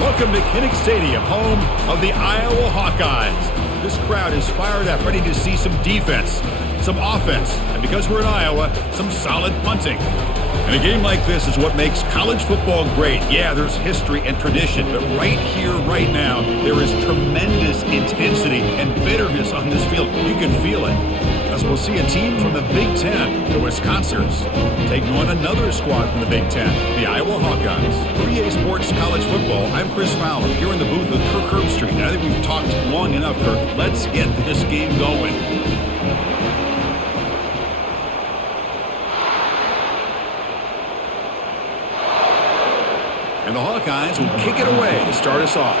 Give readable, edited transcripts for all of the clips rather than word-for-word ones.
Welcome to Kinnick Stadium, home of the Iowa Hawkeyes. This crowd is fired up, ready to see some defense, some offense, and because we're in Iowa, some solid punting. And a game like this is what makes college football great. Yeah, there's history and tradition, but right here, right now, there is tremendous intensity and bitterness on this field. You can feel it. As we'll see a team from the Big Ten, the Wisconsins, taking on another squad from the Big Ten, the Iowa Hawkeyes. For EA Sports College Football, I'm Chris Fowler, here in the booth with Kirk Herbstreit. And I think we've talked long enough, Kirk. Let's get this game going. And the Hawkeyes will kick it away to start us off.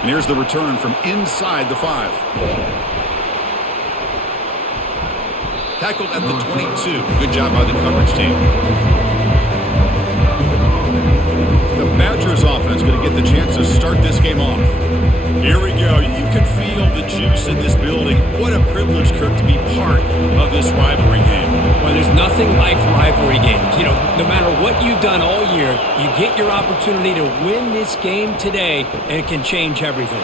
And here's the return from inside the 5. Tackled at the 22. Good job by the coverage team. The Badgers offense going to get the chance to start this game off. Here we go. You can feel the juice in this building. What a privilege, Kirk, to be part of this rivalry game. Well, there's nothing like rivalry games. You know, no matter what you've done all year, you get your opportunity to win this game today, and it can change everything.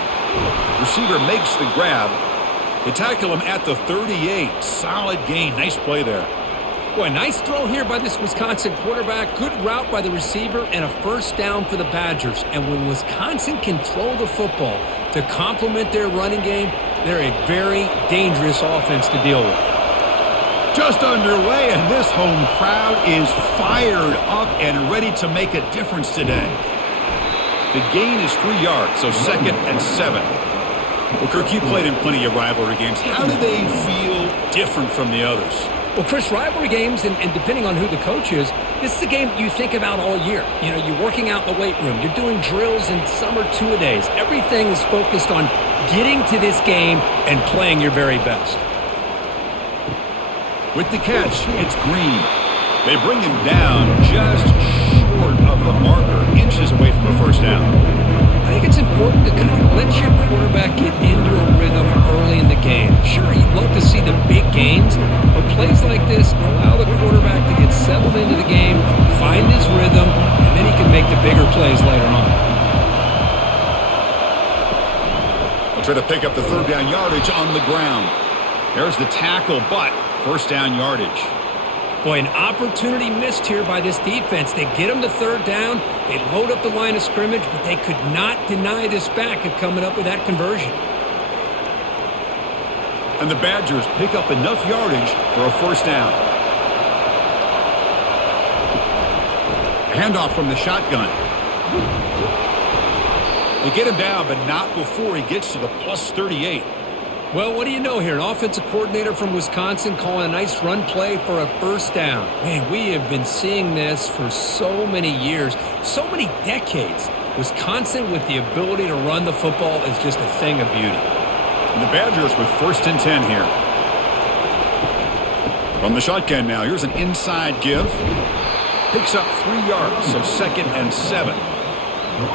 Receiver makes the grab. They tackle him at the 38. Solid gain. Nice play there. Boy, nice throw here by this Wisconsin quarterback. Good route by the receiver and a first down for the Badgers. And when Wisconsin can throw the football to complement their running game, they're a very dangerous offense to deal with. Just underway, and this home crowd is fired up and ready to make a difference today. The gain is 3 yards, so 2nd and 7. Well, Kirk, you played in plenty of rivalry games. How do they feel different from the others? Well, Chris, rivalry games, and depending on who the coach is, this is a game you think about all year. You know, you're working out in the weight room. You're doing drills in summer two-a-days. Everything is focused on getting to this game and playing your very best. With the catch, it's Green. They bring him down just short of the marker, inches away from a first down. I think it's important to kind of let your quarterback get into a rhythm early in the game. Sure, you'd love to see the big games, but plays like this allow the quarterback to get settled into the game, find his rhythm, and then he can make the bigger plays later on. They'll try to pick up the third down yardage on the ground. There's the tackle, but first down yardage. Boy, an opportunity missed here by this defense. They get them to third down. They load up the line of scrimmage, but they could not deny this back of coming up with that conversion. And the Badgers pick up enough yardage for a first down. Handoff from the shotgun. They get him down, but not before he gets to the plus 38. Well, what do you know here? An offensive coordinator from Wisconsin calling a nice run play for a first down. Man, we have been seeing this for so many years, so many decades. Wisconsin with the ability to run the football is just a thing of beauty. And the Badgers with 1st and 10 here. From the shotgun now, here's an inside give. Picks up 3 yards, so 2nd and 7.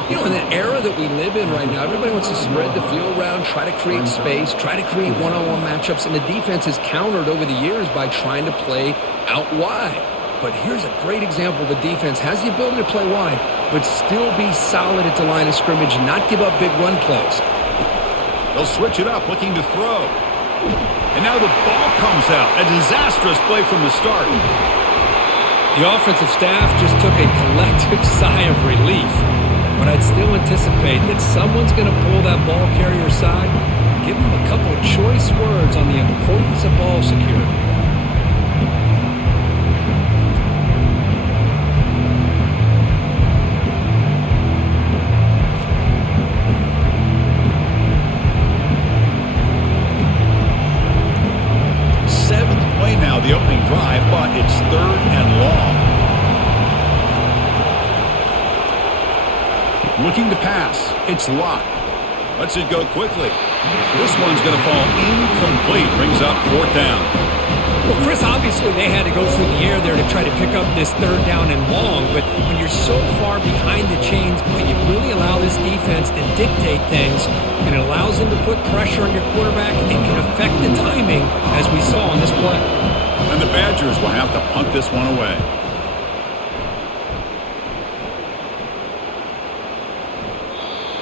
You know, in the era that we live in right now, everybody wants to spread the field around, try to create space, try to create one-on-one matchups, and the defense has countered over the years by trying to play out wide. But here's a great example. The defense has the ability to play wide, but still be solid at the line of scrimmage and not give up big run plays. They'll switch it up, looking to throw. And now the ball comes out. A disastrous play from the start. The offensive staff just took a collective sigh of relief. But I'd still anticipate that someone's going to pull that ball carrier aside and give him a couple of choice words on the importance of ball security. Seventh play now, the opening drive, but it's 3rd and long. Looking to pass. It's Locke. Lets it go quickly. This one's going to fall incomplete. Brings up 4th down. Well, Chris, obviously they had to go through the air there to try to pick up this 3rd down and long, but when you're so far behind the chains, boy, you really allow this defense to dictate things, and it allows them to put pressure on your quarterback and can affect the timing, as we saw on this play. And the Badgers will have to punt this one away.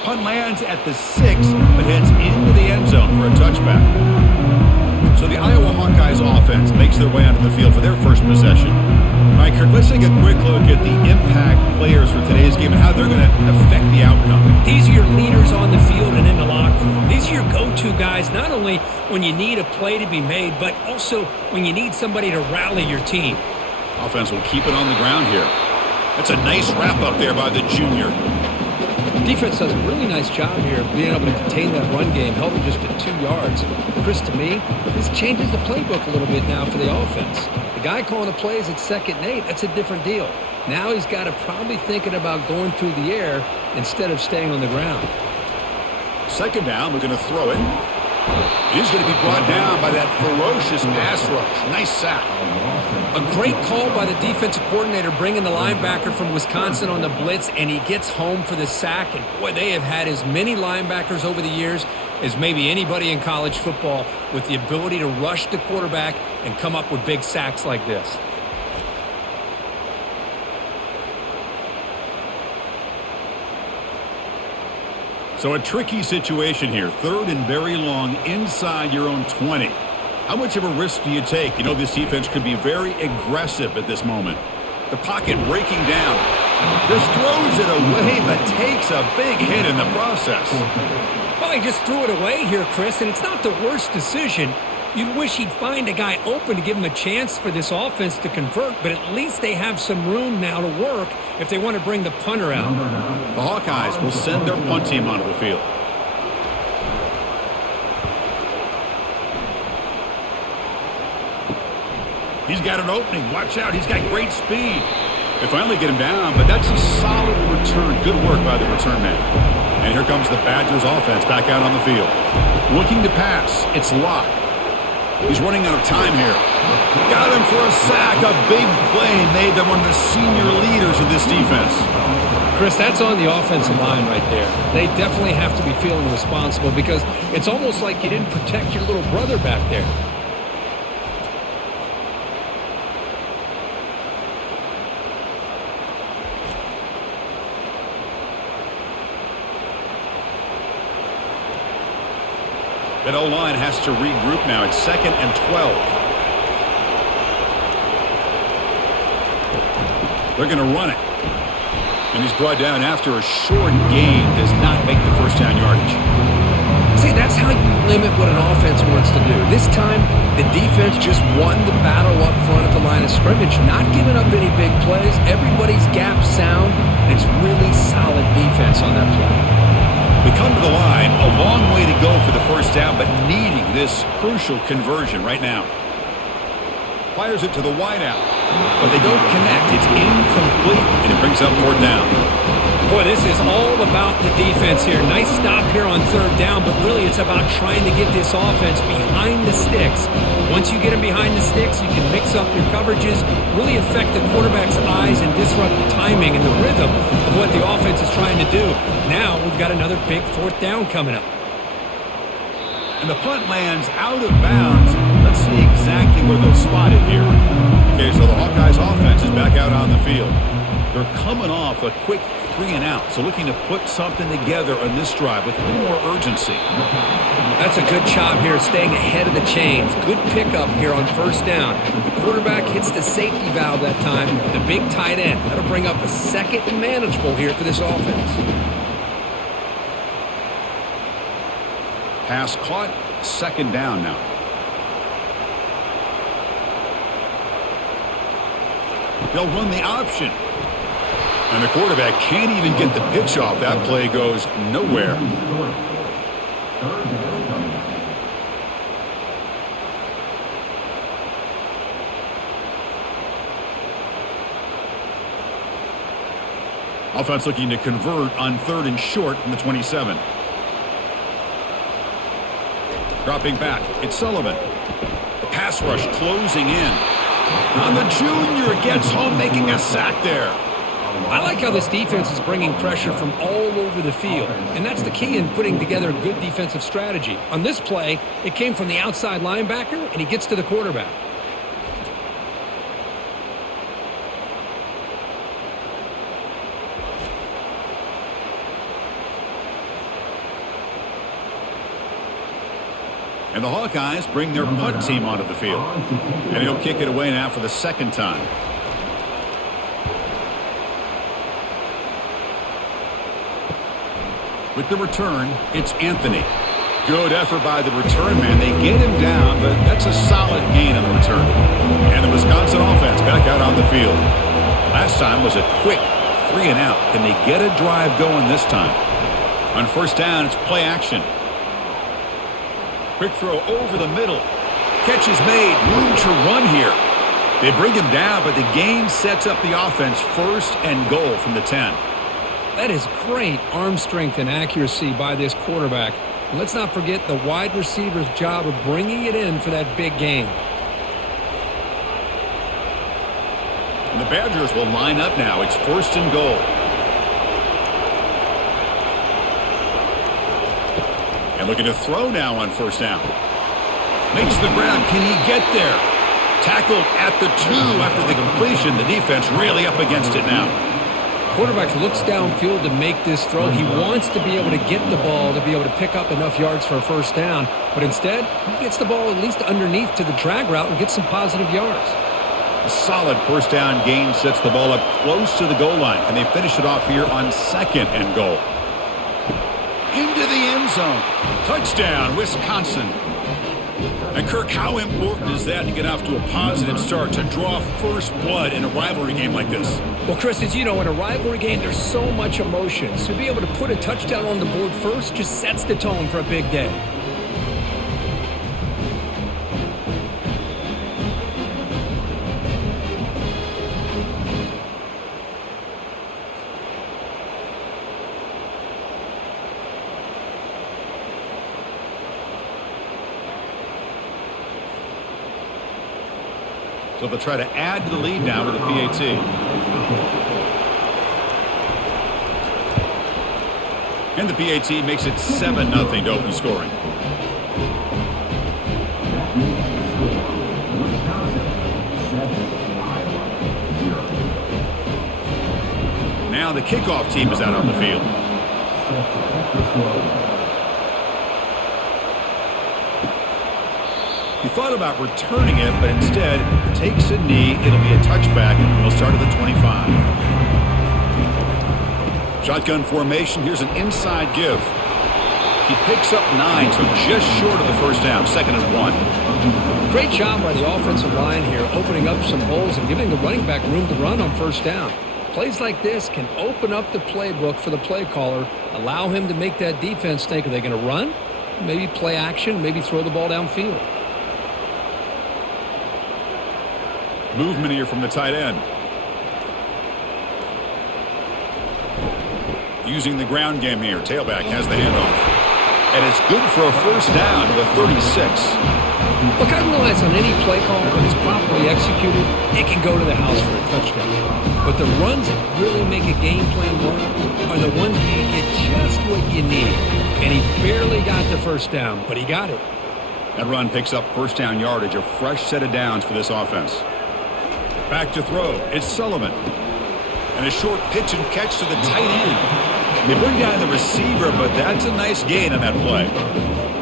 Punt lands at the 6, but heads into the end zone for a touchback. So the Iowa Hawkeyes offense makes their way onto the field for their first possession. All right, Kirk, let's take a quick look at the impact players for today's game and how they're going to affect the outcome. These are your leaders on the field and in the locker room. These are your go-to guys, not only when you need a play to be made, but also when you need somebody to rally your team. Offense will keep it on the ground here. That's a nice wrap up there by the junior. Defense does a really nice job here being able to contain that run game, held them just at 2 yards. Chris, to me, this changes the playbook a little bit now for the offense. The guy calling the plays at 2nd and 8, that's a different deal. Now he's got to probably thinking about going through the air instead of staying on the ground. 2nd down, we're going to throw it. He's going to be brought down by that ferocious pass rush. Nice sack. A great call by the defensive coordinator bringing the linebacker from Wisconsin on the blitz, and he gets home for the sack. And boy, they have had as many linebackers over the years as maybe anybody in college football with the ability to rush the quarterback and come up with big sacks like this. So a tricky situation here. 3rd and very long inside your own 20. How much of a risk do you take? You know, this defense could be very aggressive at this moment. The pocket breaking down. Just throws it away, but takes a big hit in the process. Well, he just threw it away here, Chris, and it's not the worst decision. You'd wish he'd find a guy open to give him a chance for this offense to convert, but at least they have some room now to work if they want to bring the punter out. The Hawkeyes will send their punt team onto the field. He's got an opening. Watch out. He's got great speed. They finally get him down, but that's a solid return. Good work by the return man. And here comes the Badgers offense back out on the field. Looking to pass. It's Locke. He's running out of time here. Got him for a sack. A big play made them one of the senior leaders of this defense. Chris, that's on the offensive line right there. They definitely have to be feeling responsible because it's almost like you didn't protect your little brother back there. That O-line has to regroup now. It's 2nd and 12. They're going to run it. And he's brought down after a short gain. Does not make the first down yardage. See, that's how you limit what an offense wants to do. This time, the defense just won the battle up front at the line of scrimmage, not giving up any big plays. Everybody's gap sound, and it's really solid defense on that play. We come to the line, a long way to go for the first down, but needing this crucial conversion right now. Fires it to the wideout, but they don't connect. It's incomplete, and it brings up 4th down. Boy, this is all about the defense here. Nice stop here on 3rd down, but really it's about trying to get this offense behind the sticks. Once you get them behind the sticks, you can mix up your coverages, really affect the quarterback's eyes and disrupt the timing and the rhythm of what the offense is trying to do. Now we've got another big 4th down coming up. And the punt lands out of bounds. Let's see exactly where they'll spot it here. Okay, so the Hawkeyes offense is back out on the field. They're coming off a quick 3 and out, so looking to put something together on this drive with a little more urgency. That's a good job here, staying ahead of the chains. Good pickup here on 1st down. The quarterback hits the safety valve that time, the big tight end. That'll bring up a 2nd and manageable here for this offense. Pass caught, 2nd down now. They'll run the option. And the quarterback can't even get the pitch off. That play goes nowhere. Offense looking to convert on 3rd and short from the 27. Dropping back, it's Sullivan. The pass rush closing in. On the junior, gets home, making a sack there. I like how this defense is bringing pressure from all over the field, and that's the key in putting together a good defensive strategy. On this play, it came from the outside linebacker, and he gets to the quarterback. And the Hawkeyes bring their punt team onto the field. And he'll kick it away now for the second time. With the return, it's Anthony. Good effort by the return man. They get him down, but that's a solid gain on the return. And the Wisconsin offense back out on the field. Last time was a quick 3 and out. Can they get a drive going this time? On first down, it's play action. Quick throw over the middle. Catch is made. Room to run here. They bring him down, but the gain sets up the offense first and goal from the 10. That is great arm strength and accuracy by this quarterback. And let's not forget the wide receiver's job of bringing it in for that big gain. And the Badgers will line up now. It's first and goal. And looking to throw now on first down. Makes the grab. Can he get there? Tackled at the 2 after the completion. The defense really up against it now. Quarterback looks downfield to make this throw. He wants to be able to get the ball to be able to pick up enough yards for a first down. But instead, he gets the ball at least underneath to the drag route and gets some positive yards. A solid first down gain sets the ball up close to the goal line. And they finish it off here on second and goal. Into the end zone. Touchdown, Wisconsin. And Kirk, how important is that to get off to a positive start, to draw first blood in a rivalry game like this? Well, Chris, as you know, in a rivalry game, there's so much emotion. So to be able to put a touchdown on the board first just sets the tone for a big day. So they'll try to add to the lead now with a PAT. And the PAT makes it 7-0 to open scoring. Now the kickoff team is out on the field. He thought about returning it, but instead takes a knee. It'll be a touchback, and he'll start at the 25. Shotgun formation. Here's an inside give. He picks up 9, so just short of the first down. 2nd and 1. Great job by the offensive line here, opening up some holes and giving the running back room to run on first down. Plays like this can open up the playbook for the play caller, allow him to make that defense think, are they going to run? Maybe play action, maybe throw the ball downfield. Movement here from the tight end. Using the ground game here. Tailback has the handoff. And it's good for a first down to the 36. Look, I realize on any play call, when it's properly executed, it can go to the house for a touchdown. But the runs that really make a game plan work are the ones where you get just what you need. And he barely got the first down, but he got it. That run picks up first down yardage, a fresh set of downs for this offense. Back to throw. It's Sullivan. And a short pitch and catch to the tight end. They bring down the receiver, but that's a nice gain on that play.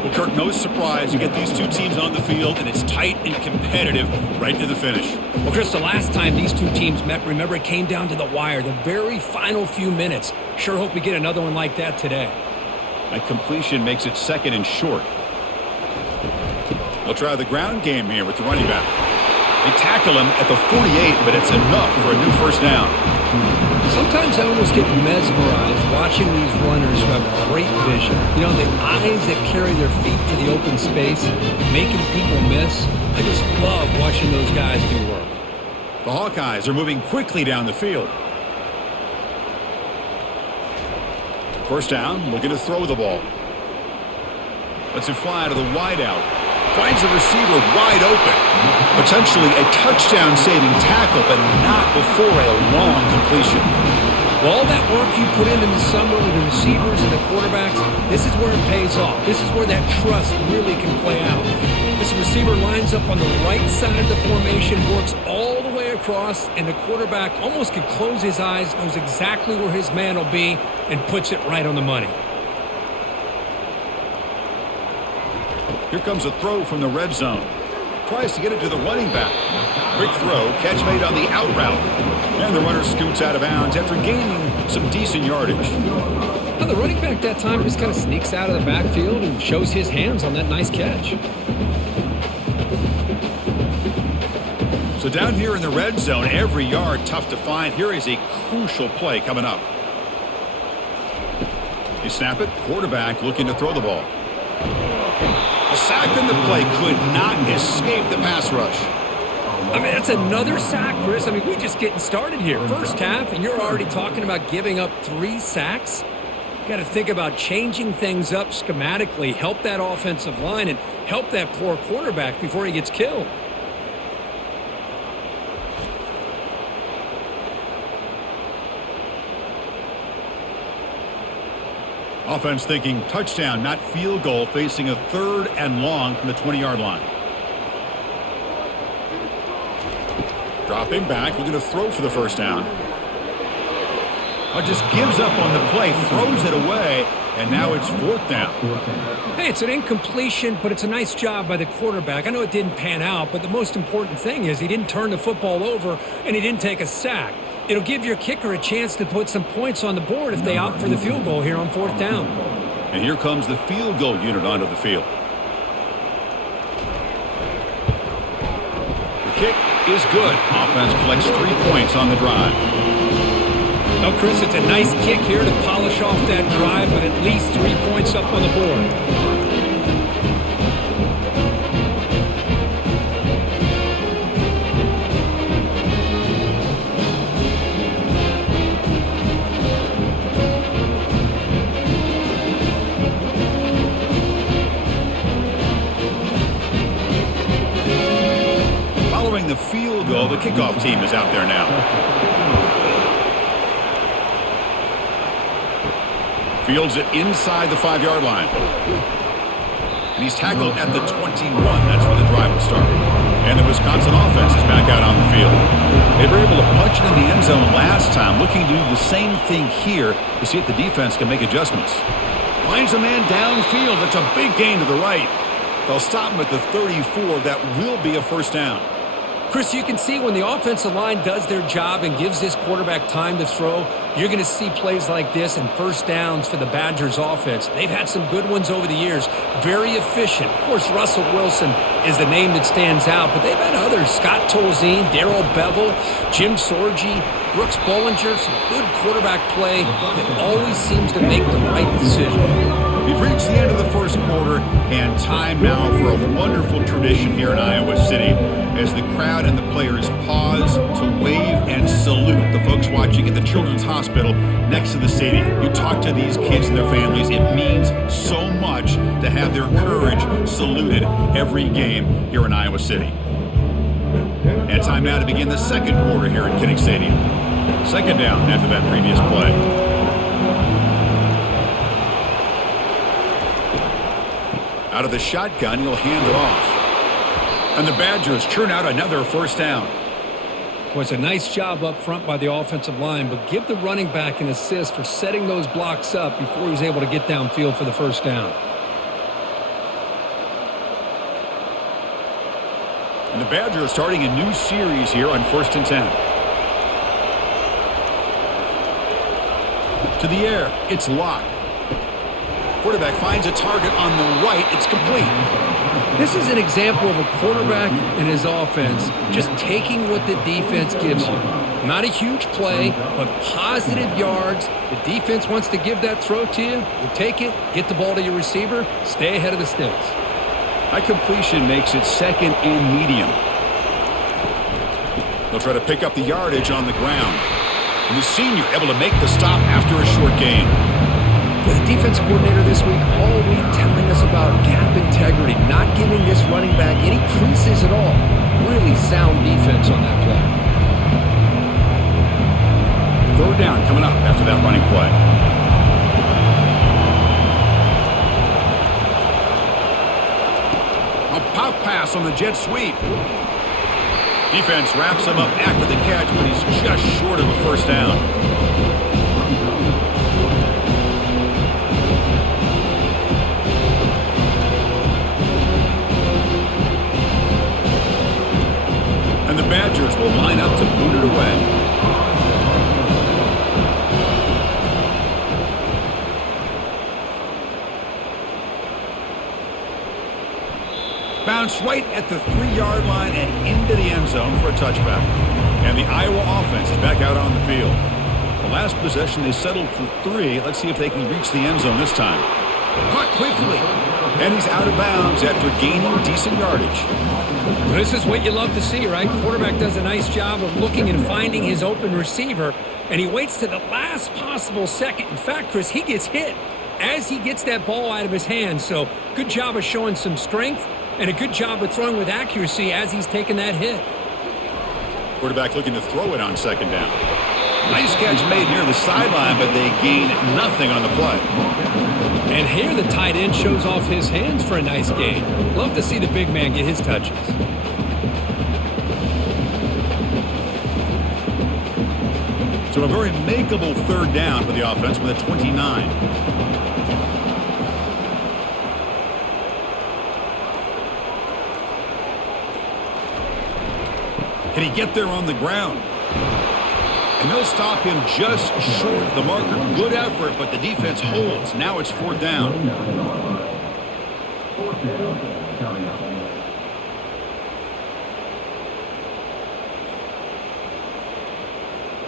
Well, Kirk, no surprise. You get these two teams on the field, and it's tight and competitive right to the finish. Well, Chris, the last time these two teams met, remember, it came down to the wire, the very final few minutes. Sure hope we get another one like that today. That completion makes it 2nd and short. They'll try the ground game here with the running back. They tackle him at the 48, but it's enough for a new first down. Sometimes I almost get mesmerized watching these runners who have great vision. You know, the eyes that carry their feet to the open space, making people miss. I just love watching those guys do work. The Hawkeyes are moving quickly down the field. First down, looking to throw the ball. Lets it fly to the wideout. Finds the receiver wide open. Potentially a touchdown-saving tackle, but not before a long completion. Well, all that work you put in the summer with the receivers and the quarterbacks, this is where it pays off. This is where that trust really can play out. This receiver lines up on the right side of the formation, works all the way across, and the quarterback almost can close his eyes, knows exactly where his man will be, and puts it right on the money. Here comes a throw from the red zone. Tries to get it to the running back. Quick throw, catch made on the out route. And the runner scoots out of bounds after gaining some decent yardage. Well, the running back that time just kind of sneaks out of the backfield and shows his hands on that nice catch. So down here in the red zone, every yard tough to find. Here is a crucial play coming up. You snap it, quarterback looking to throw the ball. A sack in the play could not escape the pass rush. I mean, that's another sack, Chris. I mean, we're just getting started here. First half, and you're already talking about giving up 3 sacks. Got to think about changing things up schematically, help that offensive line, and help that poor quarterback before he gets killed. Offense thinking touchdown, not field goal, facing a 3rd and long from the 20-yard line. Dropping back, looking to throw for the first down. Just gives up on the play, throws it away, and now it's 4th down. Hey, it's an incompletion, but it's a nice job by the quarterback. I know it didn't pan out, but the most important thing is he didn't turn the football over and he didn't take a sack. It'll give your kicker a chance to put some points on the board if they opt for the field goal here on 4th down. And here comes the field goal unit onto the field. The kick is good. Offense collects 3 points on the drive. Now, Chris, it's a nice kick here to polish off that drive with at least 3 points up on the board. Following the field goal, the kickoff team is out there now. Fields it inside the 5-yard line. And he's tackled at the 21. That's where the drive will start. And the Wisconsin offense is back out on the field. They were able to punch it in the end zone last time, looking to do the same thing here to see if the defense can make adjustments. Finds a man downfield. That's a big gain to the right. They'll stop him at the 34. That will be a first down. Chris, you can see when the offensive line does their job and gives this quarterback time to throw, you're going to see plays like this and first downs for the Badgers offense. They've had some good ones over the years. Very efficient. Of course, Russell Wilson is the name that stands out, but they've had others. Scott Tolzien, Darrell Bevel, Jim Sorgi, Brooks Bollinger. Some good quarterback play that always seems to make the right decision. We've reached the end of the first quarter, and time now for a wonderful tradition here in Iowa City as the crowd and the players pause to wave and salute the folks watching at the Children's Hospital next to the stadium. You talk to these kids and their families. It means so much to have their courage saluted every game here in Iowa City. And time now to begin the second quarter here at Kinnick Stadium. 2nd down after that previous play. Out of the shotgun, he'll hand it off. And the Badgers churn out another first down. Well, it's a nice job up front by the offensive line, but give the running back an assist for setting those blocks up before he was able to get downfield for the first down. And the Badgers starting a new series here on 1st and 10. To the air, it's locked. Quarterback finds a target on the right. It's complete. This is an example of a quarterback and his offense just taking what the defense gives you. Not a huge play, but positive yards. The defense wants to give that throw to you. You take it, get the ball to your receiver, stay ahead of the sticks. That completion makes it 2nd and medium. They'll try to pick up the yardage on the ground. And the senior able to make the stop after a short gain. With the defense coordinator this week all week telling us about gap integrity, not giving this running back any creases at all. Really sound defense on that play. 3rd down coming up after that running play. A pop pass on the jet sweep. Defense wraps him up after the catch, but he's just short of a first down. will line up to boot it away. Bounce right at the 3-yard line and into the end zone for a touchback. And the Iowa offense is back out on the field. The last possession, they settled for 3. Let's see if they can reach the end zone this time. Caught quickly. And he's out of bounds after gaining decent yardage. Well, this is what you love to see, right? Quarterback does a nice job of looking and finding his open receiver, and he waits to the last possible second. In fact, Chris, he gets hit as he gets that ball out of his hands. So good job of showing some strength and a good job of throwing with accuracy as he's taking that hit. Quarterback looking to throw it on second down. Nice catch made near the sideline, but they gain nothing on the play. And here the tight end shows off his hands for a nice gain. Love to see the big man get his touches. So a very makeable third down for the offense with a 29. Can he get there on the ground? And they'll stop him just short of the marker. Good effort, but the defense holds. Now it's 4th down.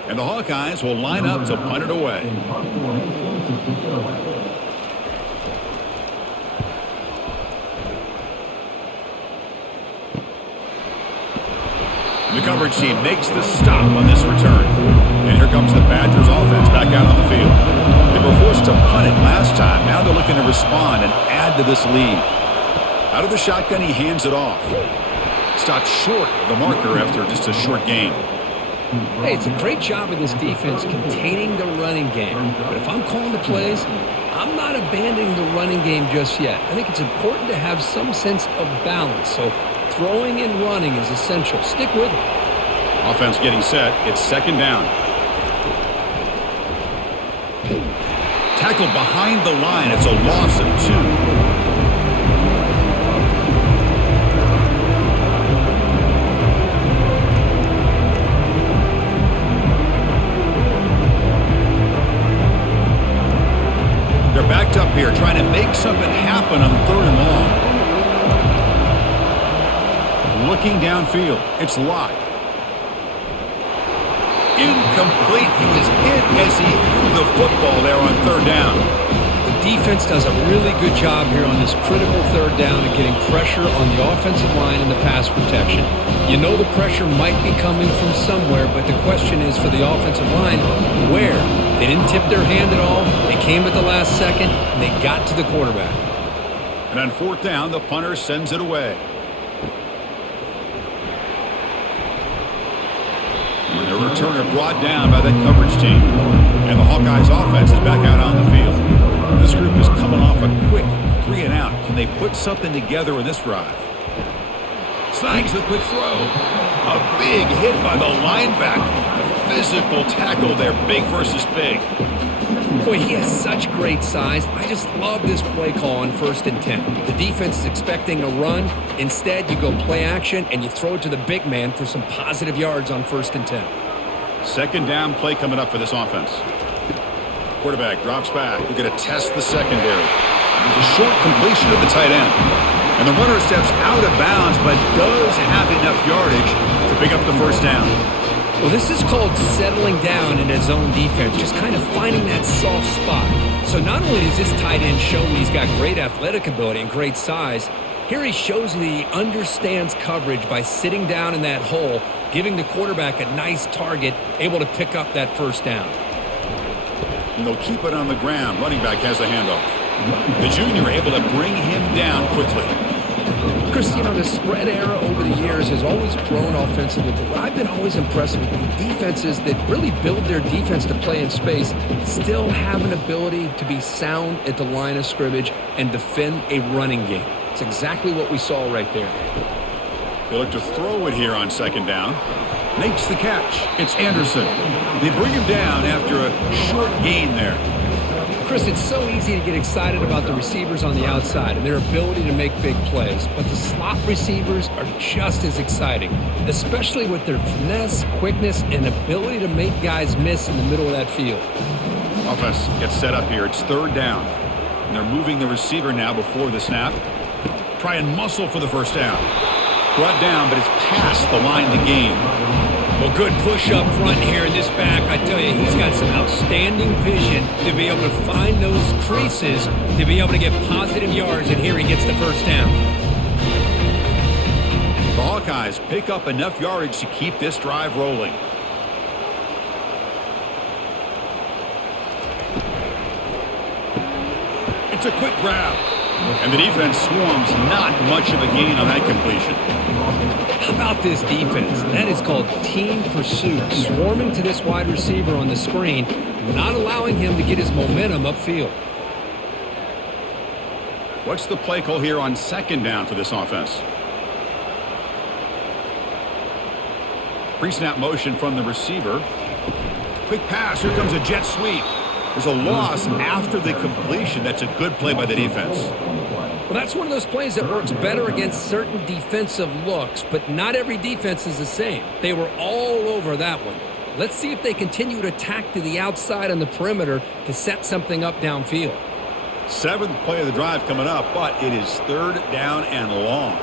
And the Hawkeyes will line up to punt it away. The coverage team makes the stop on this return. And here comes the Badgers offense back out on the field. They were forced to punt it last time. Now they're looking to respond and add to this lead. Out of the shotgun, he hands it off. Stopped short of the marker after just a short gain. Hey, it's a great job of this defense containing the running game. But if I'm calling the plays, I'm not abandoning the running game just yet. I think it's important to have some sense of balance. So throwing and running is essential. Stick with it. Offense getting set. It's 2nd down. Tackled behind the line. It's a loss of 2. They're backed up here trying to make something happen on 3rd and long. Looking downfield. It's locked. Incomplete. He was hit as he threw the football there on 3rd down. The defense does a really good job here on this critical 3rd down of getting pressure on the offensive line and the pass protection. You know the pressure might be coming from somewhere, but the question is for the offensive line, where? They didn't tip their hand at all. They came at the last second, and they got to the quarterback. And on 4th down, the punter sends it away. The returner brought down by that coverage team. And the Hawkeyes offense is back out on the field. This group is coming off a quick 3 and out. Can they put something together in this drive? Snags the quick throw. A big hit by the linebacker. A physical tackle there, big versus big. Boy, he has such great size. I just love this play call on 1st and 10. The defense is expecting a run. Instead, you go play action and you throw it to the big man for some positive yards on 1st and 10. 2nd down play coming up for this offense. Quarterback drops back. We're going to test the secondary. A short completion of the tight end. And the runner steps out of bounds, but does have enough yardage to pick up the 1st down. Well, this is called settling down in his own defense, just kind of finding that soft spot. So not only does this tight end show that he's got great athletic ability and great size, here he shows that he understands coverage by sitting down in that hole, giving the quarterback a nice target, able to pick up that 1st down. And they'll keep it on the ground. Running back has the handoff. The junior able to bring him down quickly. Chris, you know, the spread era over the years has always grown offensively, but what I've been always impressed with the defenses that really build their defense to play in space still have an ability to be sound at the line of scrimmage and defend a running game. It's exactly what we saw right there. They look to throw it here on 2nd down. Makes the catch. It's Anderson. They bring him down after a short gain there. Chris, it's so easy to get excited about the receivers on the outside and their ability to make big plays, but the slot receivers are just as exciting, especially with their finesse, quickness, and ability to make guys miss in the middle of that field. Offense gets set up here. It's third down. And they're moving the receiver now before the snap. Try and muscle for the first down. Brought down, but it's past the line to gain. Well, good push up front here in this back. I tell you, he's got some outstanding vision to be able to find those creases, to be able to get positive yards, and here he gets the first down. The Hawkeyes pick up enough yardage to keep this drive rolling. It's a quick grab. And the defense swarms. Not much of a gain on that completion. How about this defense? That is called team pursuit. Swarming to this wide receiver on the screen, not allowing him to get his momentum upfield. What's the play call here on second down for this offense? Pre-snap motion from the receiver. Quick pass. Here comes a jet sweep. There's a loss after the completion. That's a good play by the defense. Well, that's one of those plays that works better against certain defensive looks, but not every defense is the same. They were all over that one. Let's see if they continue to attack to the outside on the perimeter to set something up downfield. Seventh play of the drive coming up, but it is third down and long.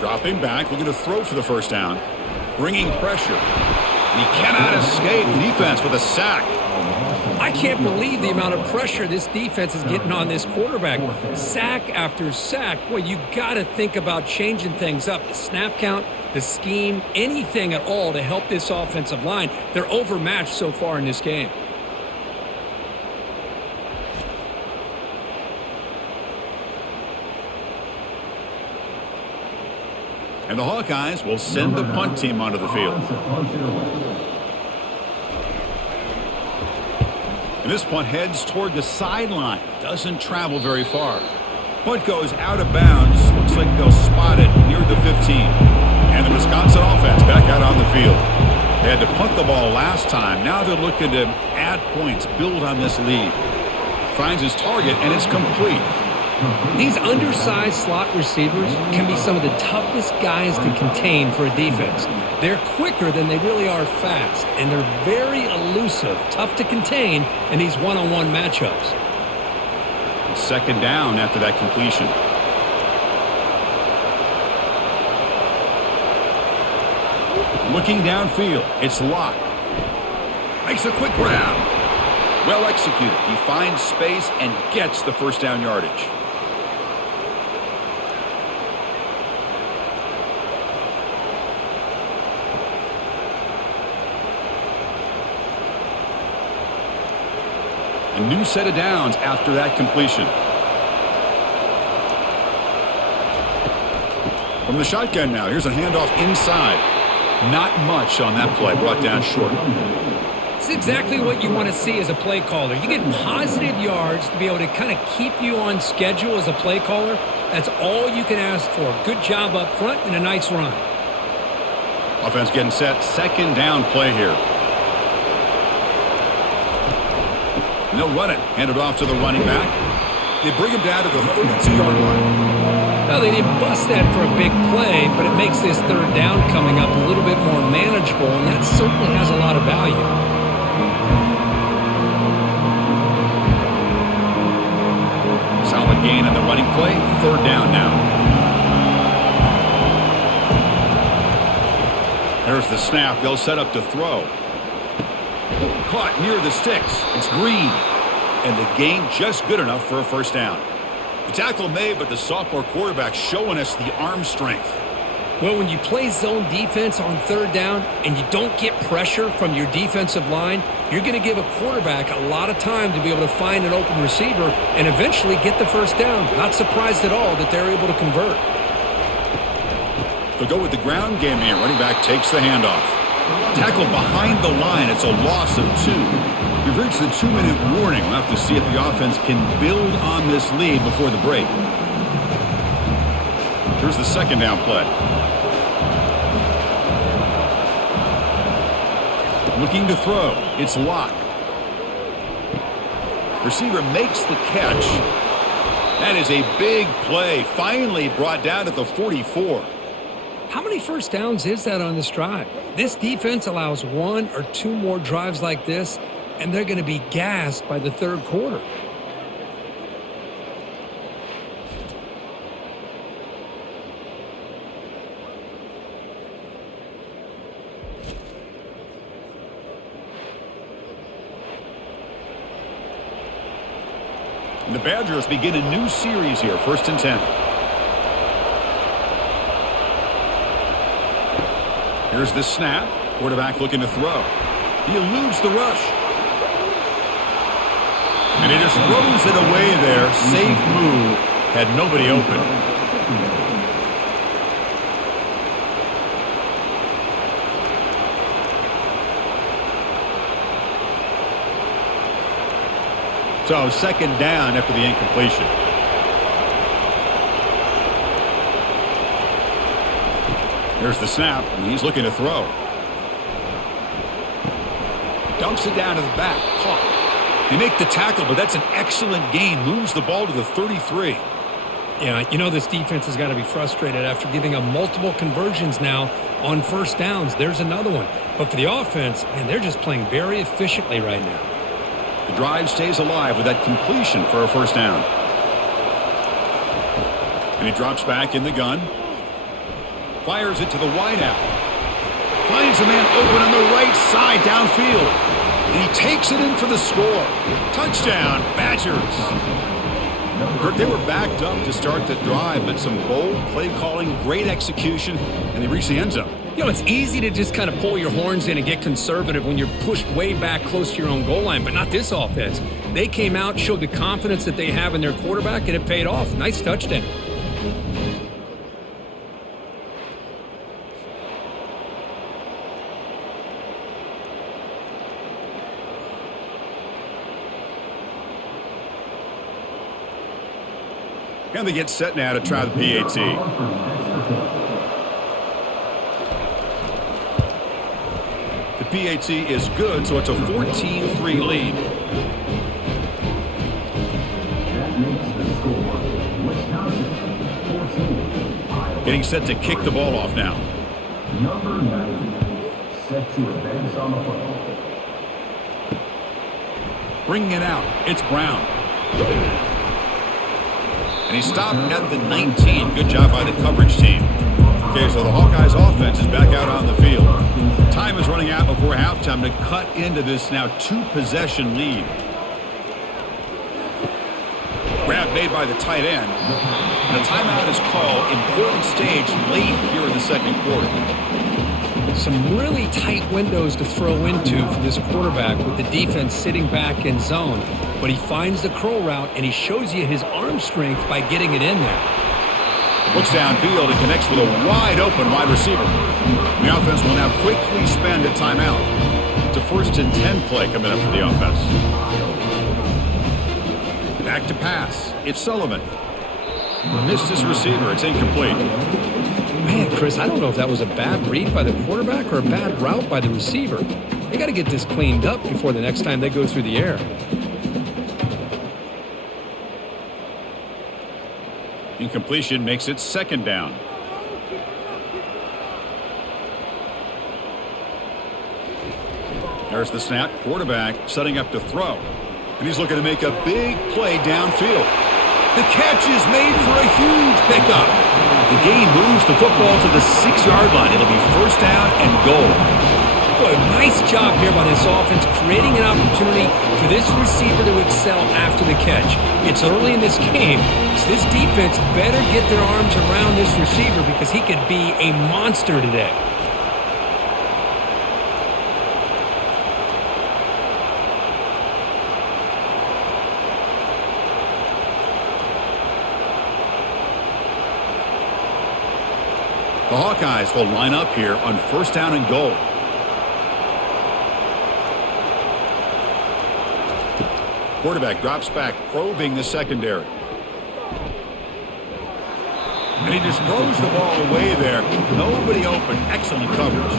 Dropping back, looking to throw for the first down. Bringing pressure. And he cannot escape the defense with a sack. I can't believe the amount of pressure this defense is getting on this quarterback. Sack after sack. Well, you got to think about changing things up. The snap count, the scheme, anything at all to help this offensive line. They're overmatched so far in this game. And the Hawkeyes will send the punt team onto the field. And this punt heads toward the sideline. Doesn't travel very far. Punt goes out of bounds. Looks like they'll spot it near the 15. And the Wisconsin offense back out on the field. They had to punt the ball last time. Now they're looking to add points, build on this lead. Finds his target, and it's complete. These undersized slot receivers can be some of the toughest guys to contain for a defense. They're quicker than they really are fast, and they're very elusive, tough to contain in these one-on-one matchups. Second down after that completion. Looking downfield, it's locked. Makes a quick grab. Well executed. He finds space and gets the first down yardage. A new set of downs after that completion. From the shotgun now, here's a handoff inside. Not much on that play, brought down short. It's exactly what you want to see as a play caller. You get positive yards to be able to kind of keep you on schedule as a play caller. That's all you can ask for. Good job up front and a nice run. Offense getting set. Second down play here. And they'll run it. Hand it off to the running back. They bring him down to the 32-yard line. Well, they didn't bust that for a big play, but it makes this third down coming up a little bit more manageable, and that certainly has a lot of value. Solid gain on the running play. Third down now. There's the snap. They'll set up to throw. Caught near the sticks. It's Green. And the gain just good enough for a first down. The tackle made, but the sophomore quarterback showing us the arm strength. Well, when you play zone defense on third down and you don't get pressure from your defensive line, you're going to give a quarterback a lot of time to be able to find an open receiver and eventually get the first down. Not surprised at all that they're able to convert. They'll go with the ground game here. Running back takes the handoff. Tackled behind the line. It's a loss of 2. We've reached the 2-minute warning. We'll have to see if the offense can build on this lead before the break. Here's the second down play. Looking to throw. It's Locke. Receiver makes the catch. That is a big play, finally brought down at the 44. How many first downs is that on this drive? This defense allows 1 or 2 more drives like this, and they're going to be gassed by the third quarter. And the Badgers begin a new series here, 1st and 10. Here's the snap. Quarterback looking to throw. He eludes the rush. And he just throws it away there. Safe move. Had nobody open. So 2nd down after the incompletion. Here's the snap, and he's looking to throw. Dumps it down to the back. Caught. They make the tackle, but that's an excellent gain. Moves the ball to the 33. Yeah, you know this defense has got to be frustrated after giving up multiple conversions now on first downs. There's another one. But for the offense, man, they're just playing very efficiently right now. The drive stays alive with that completion for a 1st down. And he drops back in the gun. Fires it to the wideout. Finds a man open on the right side downfield. And he takes it in for the score. Touchdown, Badgers. Kirk, they were backed up to start the drive, but some bold play calling, great execution, and they reach the end zone. You know, it's easy to just kind of pull your horns in and get conservative when you're pushed way back close to your own goal line, but not this offense. They came out, showed the confidence that they have in their quarterback, and it paid off. Nice touchdown. And they get set now to try the PAT. The PAT is good, so it's a 14-3 lead. Getting set to kick the ball off now. Number 90, set to advance on the football. Bringing it out, it's Brown. And he stopped at the 19. Good job by the coverage team. Okay, so the Hawkeyes offense is back out on the field. Time is running out before halftime to cut into this now 2-possession lead. Grab made by the tight end. And a timeout is called. Important stage late here in the 2nd quarter. Some really tight windows to throw into for this quarterback with the defense sitting back in zone. But he finds the curl route, and he shows you his arm strength by getting it in there. Looks downfield and connects with a wide-open wide receiver. The offense will now quickly spend a timeout. It's a 1st and 10 play coming up for the offense. Back to pass. It's Sullivan. Missed his receiver. It's incomplete. Man, Chris, I don't know if that was a bad read by the quarterback or a bad route by the receiver. They got to get this cleaned up before the next time they go through the air. Incompletion makes it 2nd down. There's the snap. Quarterback setting up to throw. And he's looking to make a big play downfield. The catch is made for a huge pickup. The gain moves the football to the 6-yard line. It'll be 1st down and goal. Boy, nice job here by this offense, creating an opportunity for this receiver to excel after the catch. It's early in this game, so this defense better get their arms around this receiver because he could be a monster today. The Hawkeyes will line up here on 1st down and goal. Quarterback drops back, probing the secondary. And he just throws the ball away there. Nobody open. Excellent coverage.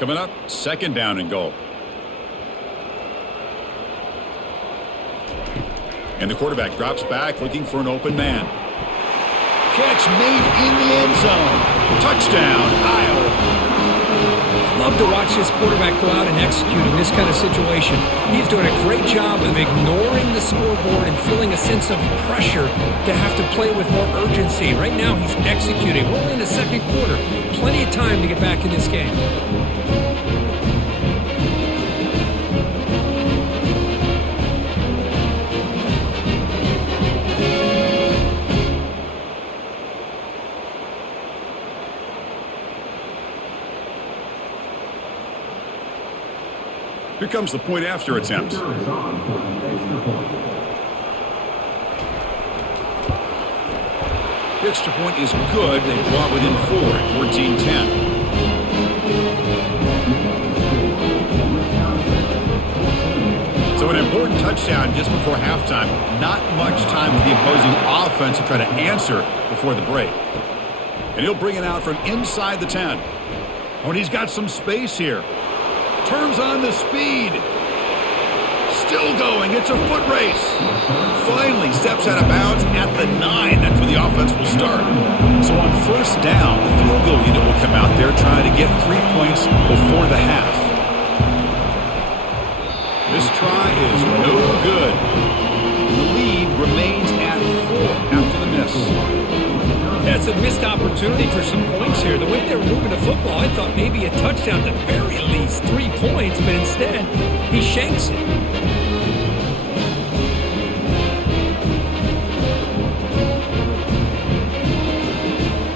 Coming up, second down and goal. And the quarterback drops back looking for an open man. Catch made in the end zone. Touchdown, Iowa. Love to watch this quarterback go out and execute in this kind of situation. He's doing a great job of ignoring the scoreboard and feeling a sense of pressure to have to play with more urgency. Right now, he's executing. We're only in the second quarter. Plenty of time to get back in this game. Here comes the point after attempt. Kicker is on for the extra point. The extra point is good. They draw within 4 at 14-10. So an important touchdown just before halftime. Not much time for the opposing offense to try to answer before the break. And he'll bring it out from inside the 10. Oh, and he's got some space here. Turns on the speed. Still going. It's a foot race. Finally steps out of bounds at the 9. That's where the offense will start. So on first down, the field goal unit will come out there trying to get 3 points before the half. This try is no good. The lead remains at 4 after the miss. That's a missed opportunity for some points here. The way they were moving the football, I thought maybe a touchdown at the very least, 3 points, but instead, he shanks it.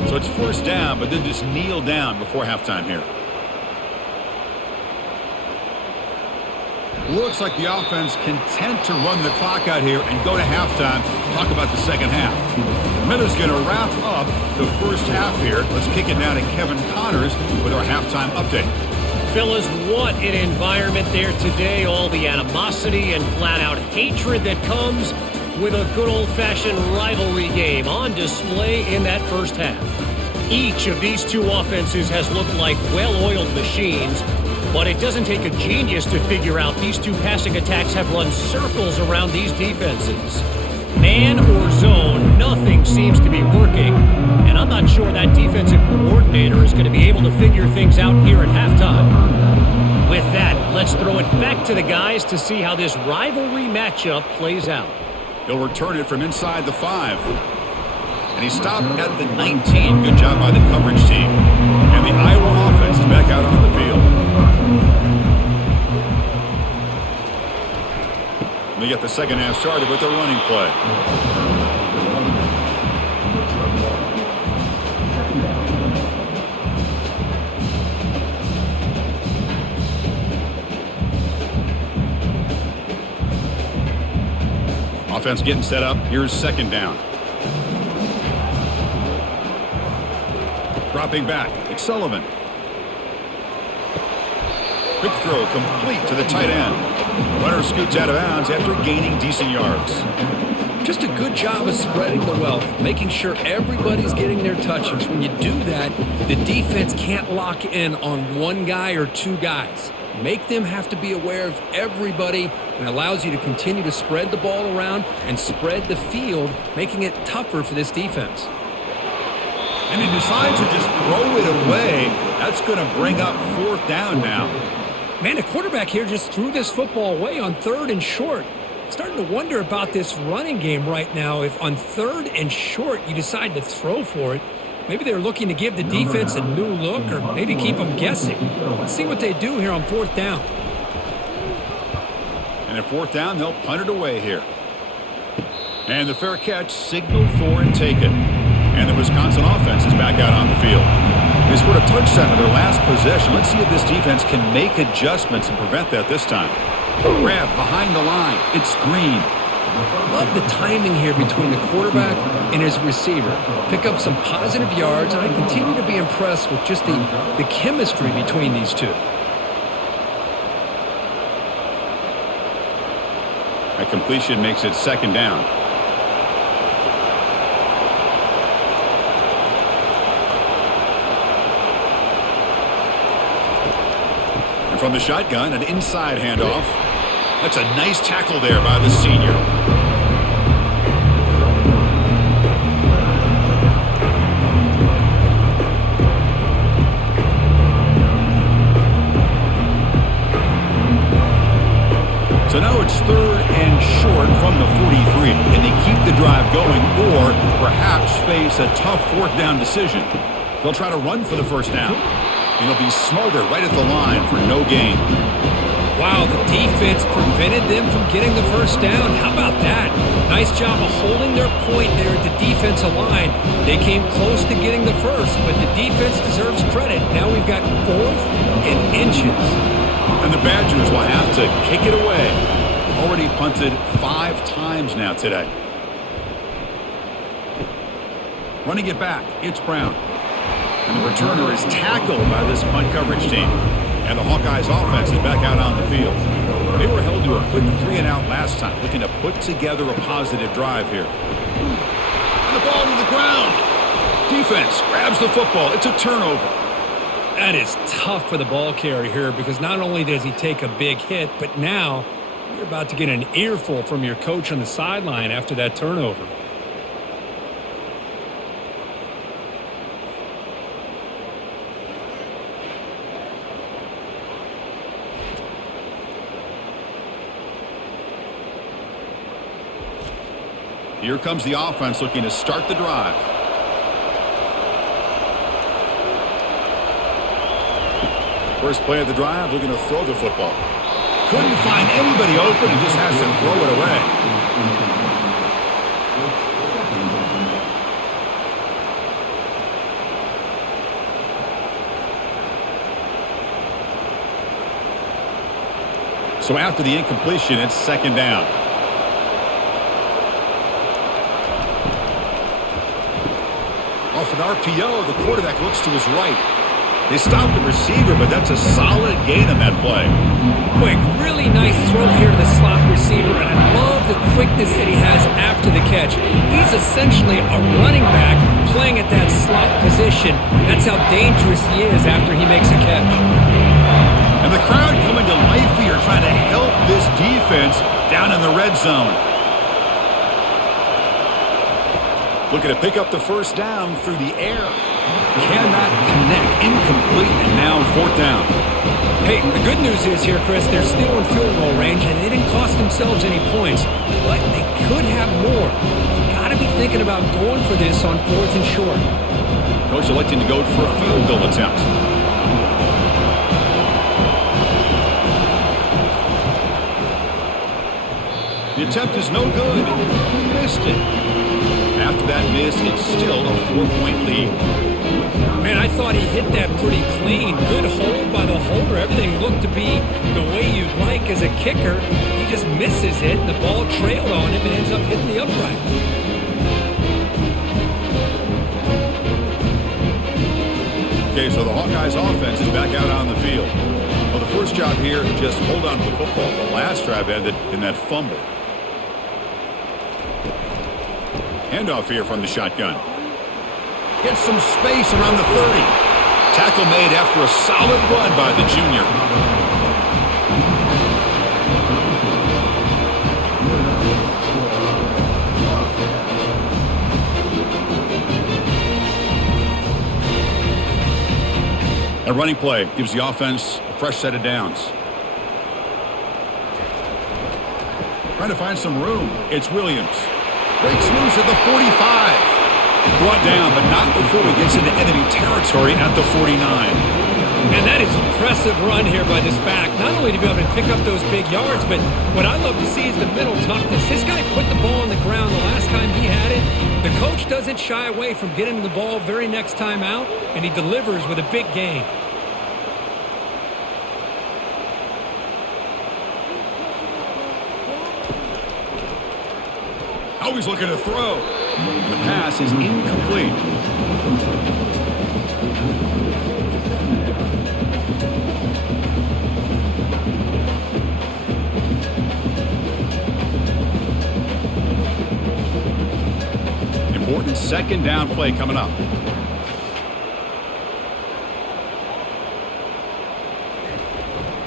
So it's first down, but then just kneel down before halftime here. Looks like the offense content to run the clock out here and go to halftime. Talk about the second half. Miller's going to wrap up the first half here. Let's kick it down to Kevin Connors with our halftime update. Fellas, what an environment there today. All the animosity and flat-out hatred that comes with a good old-fashioned rivalry game on display in that first half. Each of these two offenses has looked like well-oiled machines, but it doesn't take a genius to figure out these two passing attacks have run circles around these defenses. Man or zone, nothing seems to be working, and I'm not sure that defensive coordinator is going to be able to figure things out here at halftime. With that, let's throw it back to the guys to see how this rivalry matchup plays out. He'll return it from inside the 5. And he stopped at the 19. Good job by the coverage team. And the Iowa offense is back out on the field. They get the second half started with their running play. Offense getting set up. Here's second down. Dropping back. It's Sullivan. Quick throw complete to the tight end. Runner scoots out of bounds after gaining decent yards. Just a good job of spreading the wealth, making sure everybody's getting their touches. When you do that, the defense can't lock in on one guy or two guys. Make them have to be aware of everybody, and allows you to continue to spread the ball around and spread the field, making it tougher for this defense. And he decides to just throw it away. That's going to bring up fourth down now. Man, the quarterback here just threw this football away on 3rd and short. Starting to wonder about this running game right now. If on 3rd and short you decide to throw for it, maybe they're looking to give the defense a new look or maybe keep them guessing. Let's see what they do here on 4th down. And at 4th down, they'll punt it away here. And the fair catch signaled for and taken. And the Wisconsin offense is back out on the field. They scored a touchdown in their last possession. Let's see if this defense can make adjustments and prevent that this time. Grab behind the line. It's Green. Love the timing here between the quarterback and his receiver. Pick up some positive yards, and I continue to be impressed with just the chemistry between these two. That completion makes it second down. from the shotgun, an inside handoff. That's a nice tackle there by the senior. So now it's 3rd and short from the 43. Can they keep the drive going or perhaps face a tough 4th down decision? They'll try to run for the first down. And it'll be smothered right at the line for no gain. Wow, the defense prevented them from getting the first down. How about that? Nice job of holding their point there at the defensive line. They came close to getting the first, but the defense deserves credit. Now we've got 4th and inches. And the Badgers will have to kick it away. Already punted 5 times now today. Running it back, it's Brown. And the returner is tackled by this punt coverage team. And the Hawkeyes offense is back out on the field. They were held to a quick 3-and-out last time, looking to put together a positive drive here. And the ball to the ground. Defense grabs the football. It's a turnover. That is tough for the ball carrier here because not only does he take a big hit, but now you're about to get an earful from your coach on the sideline after that turnover. Here comes the offense looking to start the drive. First play of the drive, looking to throw the football. Couldn't find anybody open. He just has to throw it away. So after the incompletion, it's 2nd down. Off an RPO, the quarterback looks to his right. They stopped the receiver, but that's a solid gain on that play. Quick, really nice throw here to the slot receiver, and I love the quickness that he has after the catch. He's essentially a running back playing at that slot position. That's how dangerous he is after he makes a catch. And the crowd coming to life here, trying to help this defense down in the red zone. Looking to pick up the first down through the air. Cannot connect. Incomplete, and now 4th down. Hey, the good news is here, Chris, they're still in field goal range, and they didn't cost themselves any points, but they could have more. Got to be thinking about going for this on 4th and short. Coach electing to go for a field goal attempt. The attempt is no good. He missed it. After that miss, it's still a 4-point lead. Man, I thought he hit that pretty clean. Good hold by the holder. Everything looked to be the way you'd like as a kicker. He just misses it, and the ball trailed on him and ends up hitting the upright. Okay, so the Hawkeyes offense is back out on the field. Well, the first job here, just hold on to the football. The last drive ended in that fumble. Handoff here from the shotgun. Gets some space around the 30. Tackle made after a solid run by the junior. A running play gives the offense a fresh set of downs. Trying to find some room. It's Williams. Breaks loose at the 45. Brought down, but not before he gets into enemy territory at the 49. And that is an impressive run here by this back. Not only to be able to pick up those big yards, but what I love to see is the mental toughness. This guy put the ball on the ground the last time he had it. The coach doesn't shy away from getting the ball very next time out, and he delivers with a big gain. Always looking to throw. The pass is incomplete. Important 2nd down play coming up.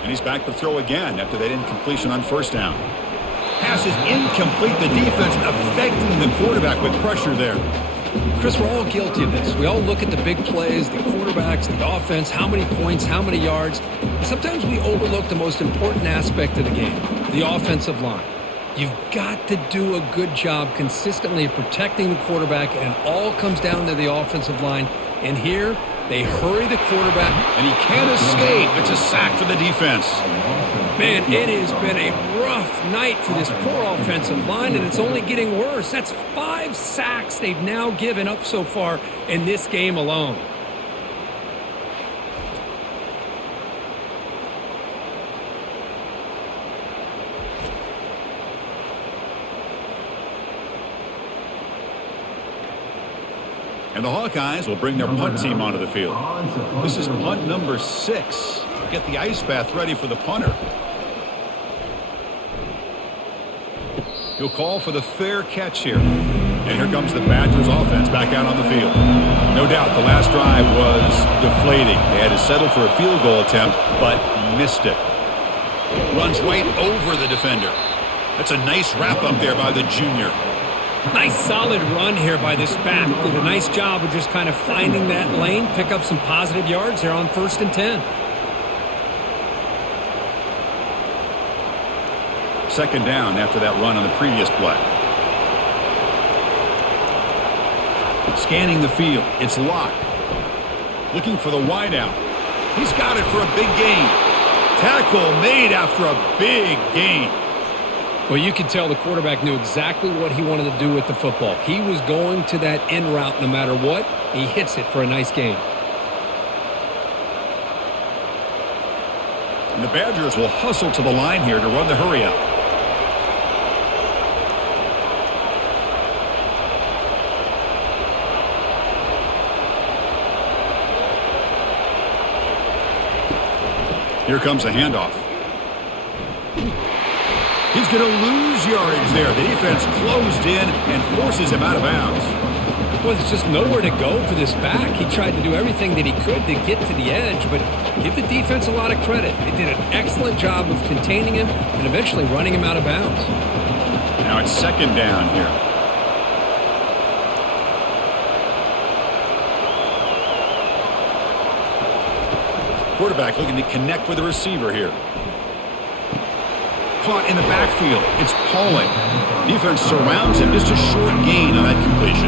And he's back to throw again after that incompletion on first down. Pass is incomplete. The defense affecting the quarterback with pressure there. Chris, we're all guilty of this. We all look at the big plays, the quarterbacks, the offense, how many points, how many yards. Sometimes we overlook the most important aspect of the game, the offensive line. You've got to do a good job consistently of protecting the quarterback, and it all comes down to the offensive line. And here, they hurry the quarterback. And he can't escape. It's a sack for the defense. Man, it has been a rough night for this poor offensive line, and it's only getting worse. That's 5 sacks they've now given up so far in this game alone. And the Hawkeyes will bring their punt team onto the field. This is punt number 6. Get the ice bath ready for the punter. He'll call for the fair catch here. And here comes the Badgers offense back out on the field. No doubt the last drive was deflating. They had to settle for a field goal attempt, but missed it. Runs right over the defender. That's a nice wrap up there by the junior. Nice solid run here by this back. Did a nice job of just kind of finding that lane, pick up some positive yards there on 1st and 10. Second down after that run on the previous play. Scanning the field. It's locked. Looking for the wideout. He's got it for a big gain. Tackle made after a big gain. Well, you could tell the quarterback knew exactly what he wanted to do with the football. He was going to that in route no matter what. He hits it for a nice gain. And the Badgers will hustle to the line here to run the hurry up. Here comes a handoff. He's going to lose yardage there. The defense closed in and forces him out of bounds. Well, there's just nowhere to go for this back. He tried to do everything that he could to get to the edge, but give the defense a lot of credit. They did an excellent job of containing him and eventually running him out of bounds. Now it's second down here. Quarterback looking to connect with the receiver here. Caught in the backfield. It's Pauling. Defense surrounds him. Just a short gain on that completion.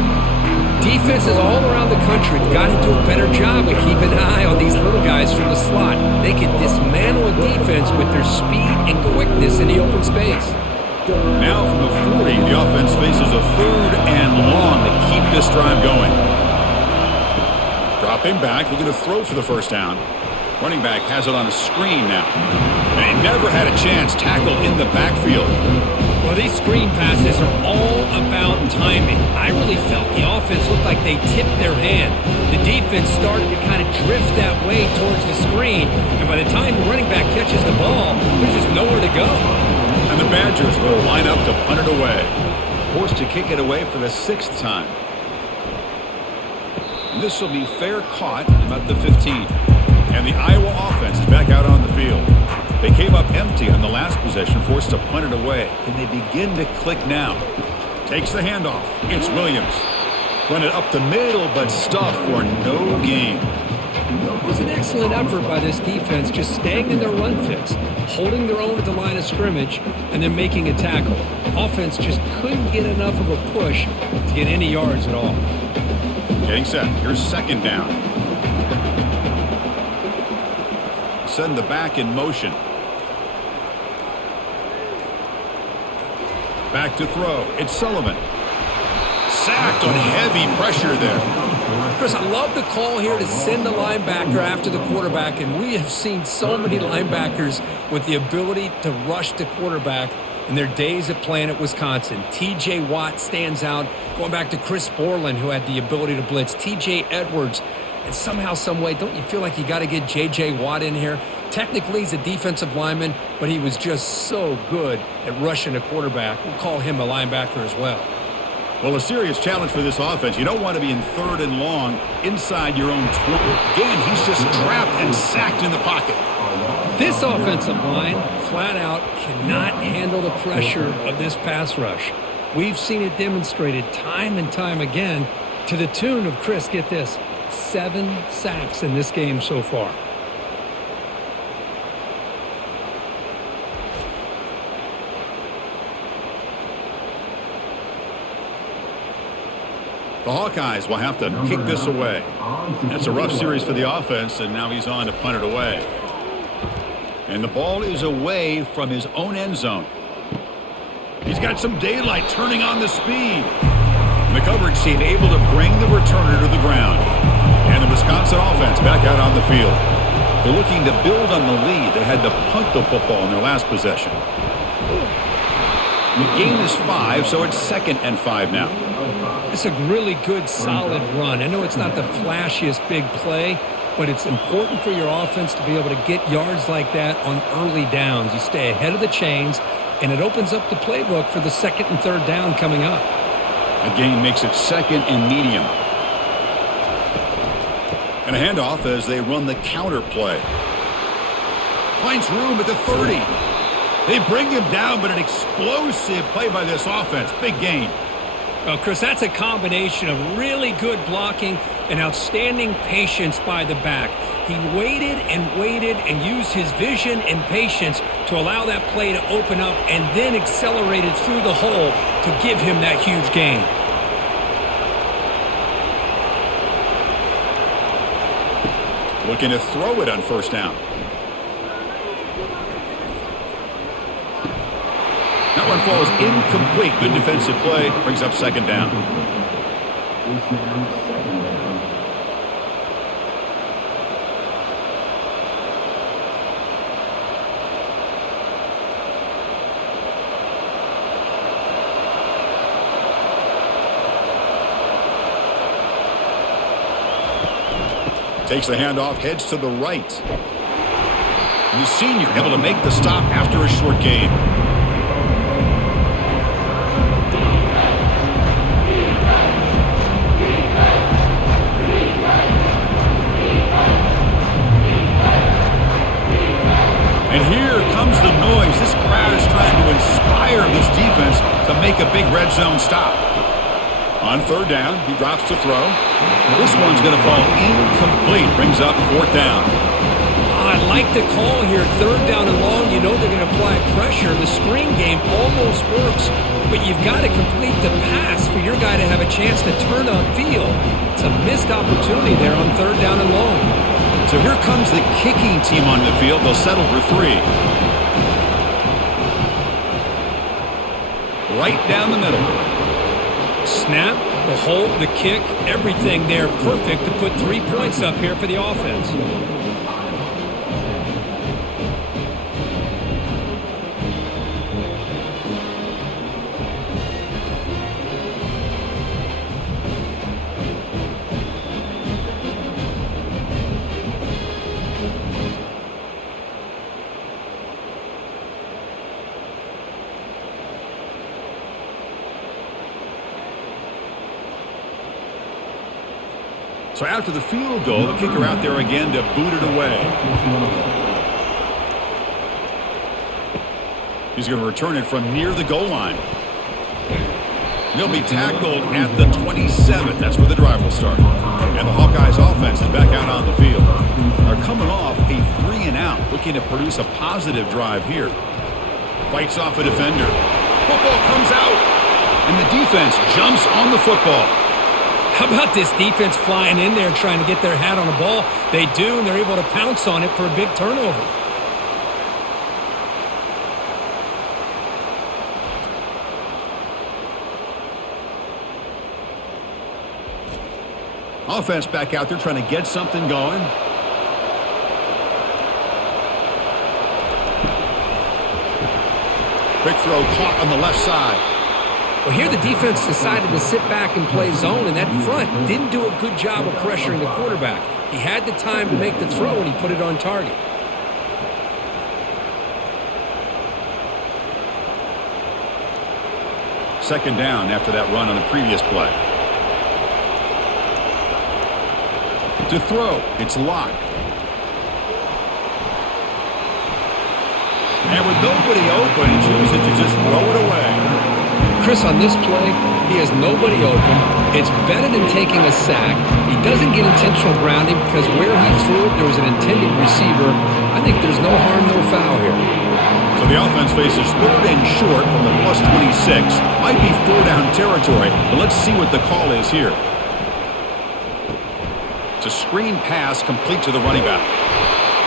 Defenses all around the country have got to do a better job of keeping an eye on these little guys from the slot. They can dismantle a defense with their speed and quickness in the open space. Now from the 40, the offense faces a 3rd and long to keep this drive going. Dropping back, looking to throw for the first down. Running back has it on a screen now. And he never had a chance. Tackle in the backfield. Well, these screen passes are all about timing. I really felt the offense looked like they tipped their hand. The defense started to kind of drift that way towards the screen, and by the time the running back catches the ball, there's just nowhere to go. And the Badgers will line up to punt it away. Forced to kick it away for the 6th time. And this will be fair caught about the 15. And the Iowa offense is back out on the field. They came up empty on the last possession, forced to punt it away. Can they begin to click now? Takes the handoff. It's Williams. Run it up the middle, but stuffed for no gain. It was an excellent effort by this defense, just staying in their run fix, holding their own at the line of scrimmage, and then making a tackle. Offense just couldn't get enough of a push to get any yards at all. Getting set. Here's second down. Send the back in motion. Back to throw. It's Sullivan. Sacked on heavy pressure there. Chris, I love the call here to send the linebacker after the quarterback, and we have seen so many linebackers with the ability to rush the quarterback in their days at playing at Wisconsin. T.J. Watt stands out, going back to Chris Borland, who had the ability to blitz. T.J. Edwards. And somehow, some way, don't you feel like you got to get J.J. Watt in here? Technically, he's a defensive lineman, but he was just so good at rushing a quarterback. We'll call him a linebacker as well. Well, a serious challenge for this offense. You don't want to be in 3rd and long inside your own 20. Again, he's just trapped and sacked in the pocket. This offensive line flat out cannot handle the pressure of this pass rush. We've seen it demonstrated time and time again to the tune of, Chris, get this, 7 sacks in this game so far. The Hawkeyes will have to kick this away. That's a rough series for the offense, and now he's on to punt it away. And the ball is away from his own end zone. He's got some daylight turning on the speed. And the coverage team able to bring the returner to the ground. And the Wisconsin offense back out on the field. They're looking to build on the lead. They had to punt the football in their last possession. The gain is 5, so it's 2nd and 5 now. It's a really good, solid run. I know it's not the flashiest big play, but it's important for your offense to be able to get yards like that on early downs. You stay ahead of the chains, and it opens up the playbook for the 2nd and 3rd down coming up. The gain makes it 2nd and medium. And a handoff as they run the counter play. Finds room at the 30. They bring him down, but an explosive play by this offense. Big gain. Well, Chris, that's a combination of really good blocking and outstanding patience by the back. He waited and used his vision and patience to allow that play to open up and then accelerated through the hole to give him that huge gain. Looking to throw it on 1st down. That one falls incomplete. Good defensive play. Brings up 2nd down. Takes the handoff, heads to the right. And the senior able to make the stop after a short gain. And here comes the noise. This crowd is trying to inspire this defense to make a big red zone stop. On 3rd down, he drops to throw. This one's going to fall incomplete. Brings up 4th down. I like the call here. 3rd down and long. You know they're going to apply pressure. The screen game almost works, but you've got to complete the pass for your guy to have a chance to turn upfield. It's a missed opportunity there on 3rd down and long. So here comes the kicking team on the field. They'll settle for 3. Right down the middle. Snap, the hold, the kick, everything there perfect to put 3 points up here for the offense. So after the field goal, the kicker out there again to boot it away. He's going to return it from near the goal line. He'll be tackled at the 27. That's where the drive will start. And the Hawkeyes offense is back out on the field. They're coming off a 3-and-out, looking to produce a positive drive here. Fights off a defender. Football comes out, and the defense jumps on the football. How about this defense flying in there and trying to get their hat on the ball? They do, and they're able to pounce on it for a big turnover. Offense back out there trying to get something going. Quick throw caught on the left side. Well, here the defense decided to sit back and play zone, and that front didn't do a good job of pressuring the quarterback. He had the time to make the throw, and he put it on target. Second down after that run on the previous play. To throw, it's locked. And with nobody open, he chooses to just throw it away. Chris, on this play, he has nobody open. It's better than taking a sack. He doesn't get intentional grounding because where he threw it, there was an intended receiver. I think there's no harm, no foul here. So the offense faces 3rd and short from the plus 26. Might be 4-down territory, but let's see what the call is here. It's a screen pass complete to the running back.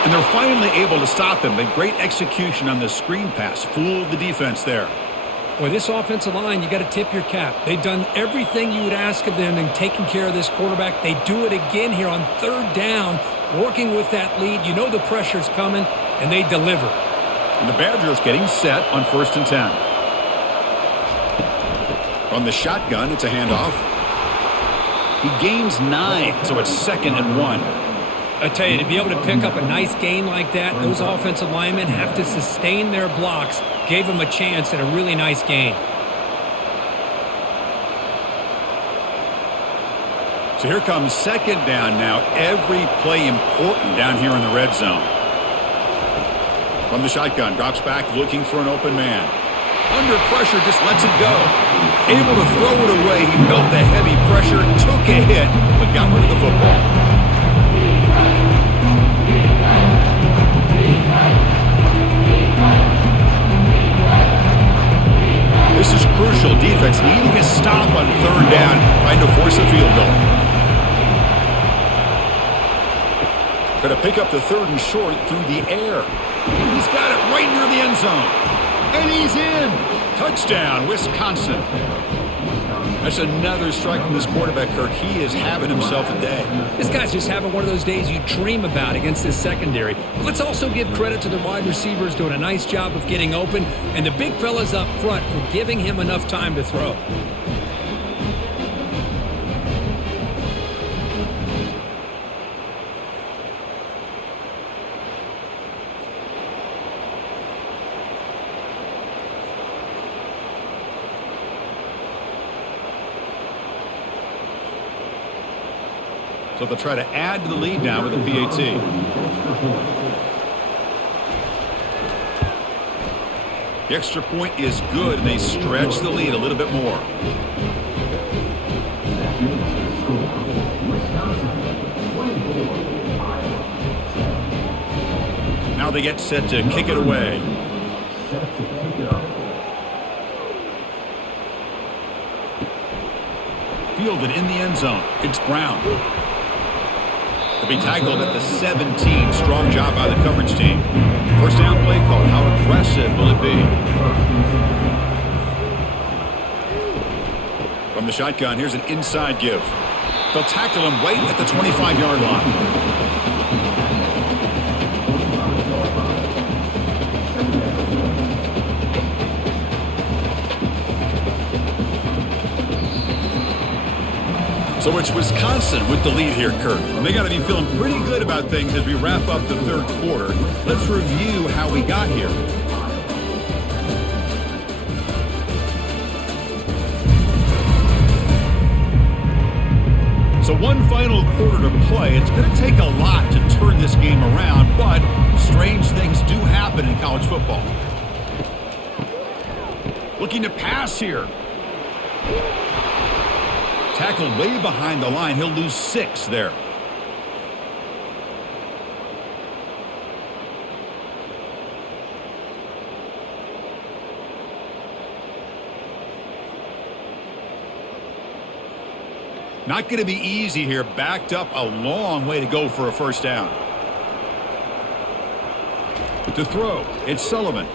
And they're finally able to stop him. But great execution on the screen pass. Fooled the defense there. Boy, this offensive line, you got to tip your cap. They've done everything you would ask of them in taking care of this quarterback. They do it again here on 3rd down, working with that lead. You know the pressure's coming, and they deliver. And the Badgers getting set on 1st and 10. From the shotgun, it's a handoff. He gains 9, so it's 2nd and 1. I tell you, to be able to pick up a nice gain like that, those offensive linemen have to sustain their blocks. Gave them a chance at a really nice gain. So here comes 2nd down now. Every play important down here in the red zone. From the shotgun, drops back looking for an open man. Under pressure, just lets it go. Able to throw it away. He felt the heavy pressure, took a hit, but got rid of the football. This is crucial. Defense needing a stop on 3rd down, trying to force a field goal. Going to pick up the 3rd and short through the air. He's got it right near the end zone. And he's in. Touchdown, Wisconsin. That's another strike from this quarterback, Kirk. He is having himself a day. This guy's just having one of those days you dream about against this secondary. But let's also give credit to the wide receivers doing a nice job of getting open, and the big fellas up front for giving him enough time to throw. So they'll try to add to the lead now with a PAT. The extra point is good, and they stretch the lead a little bit more. Now they get set to kick it away. Fielded in the end zone. It's Brown. To be tackled at the 17. Strong job by the coverage team. 1st down play call. How aggressive will it be? From the shotgun, here's an inside give. They'll tackle him right at the 25-yard line. So it's Wisconsin with the lead here, Kurt. And they got to be feeling pretty good about things as we wrap up the 3rd quarter. Let's review how we got here. So one final quarter to play. It's going to take a lot to turn this game around, but strange things do happen in college football. Looking to pass here. Tackled way behind the line. He'll lose 6 there. Not going to be easy here. Backed up a long way to go for a 1st down. To throw, it's Sullivan.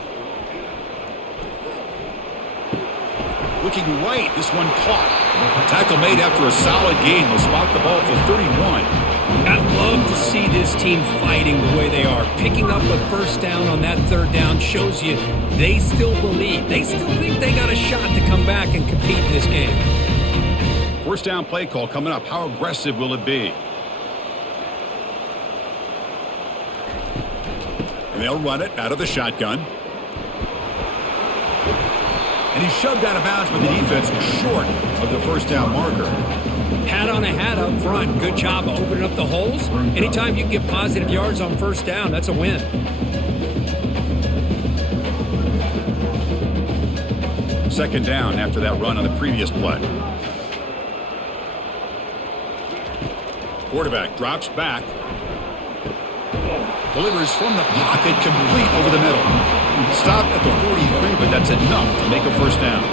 Looking right, this one caught. Tackle made after a solid gain. They'll spot the ball for 31. I love to see this team fighting the way they are. Picking up a 1st down on that 3rd down shows you they still believe. They still think they got a shot to come back and compete in this game. 1st down play call coming up. How aggressive will it be? And they'll run it out of the shotgun. And he's shoved out of bounds by the defense short of the 1st down marker. Hat on a hat up front. Good job of opening up the holes. Anytime you can get positive yards on 1st down, that's a win. second down after that run on the previous play. Quarterback drops back. Delivers from the pocket, complete over the middle. Stopped at the 43, but that's enough to make a first down.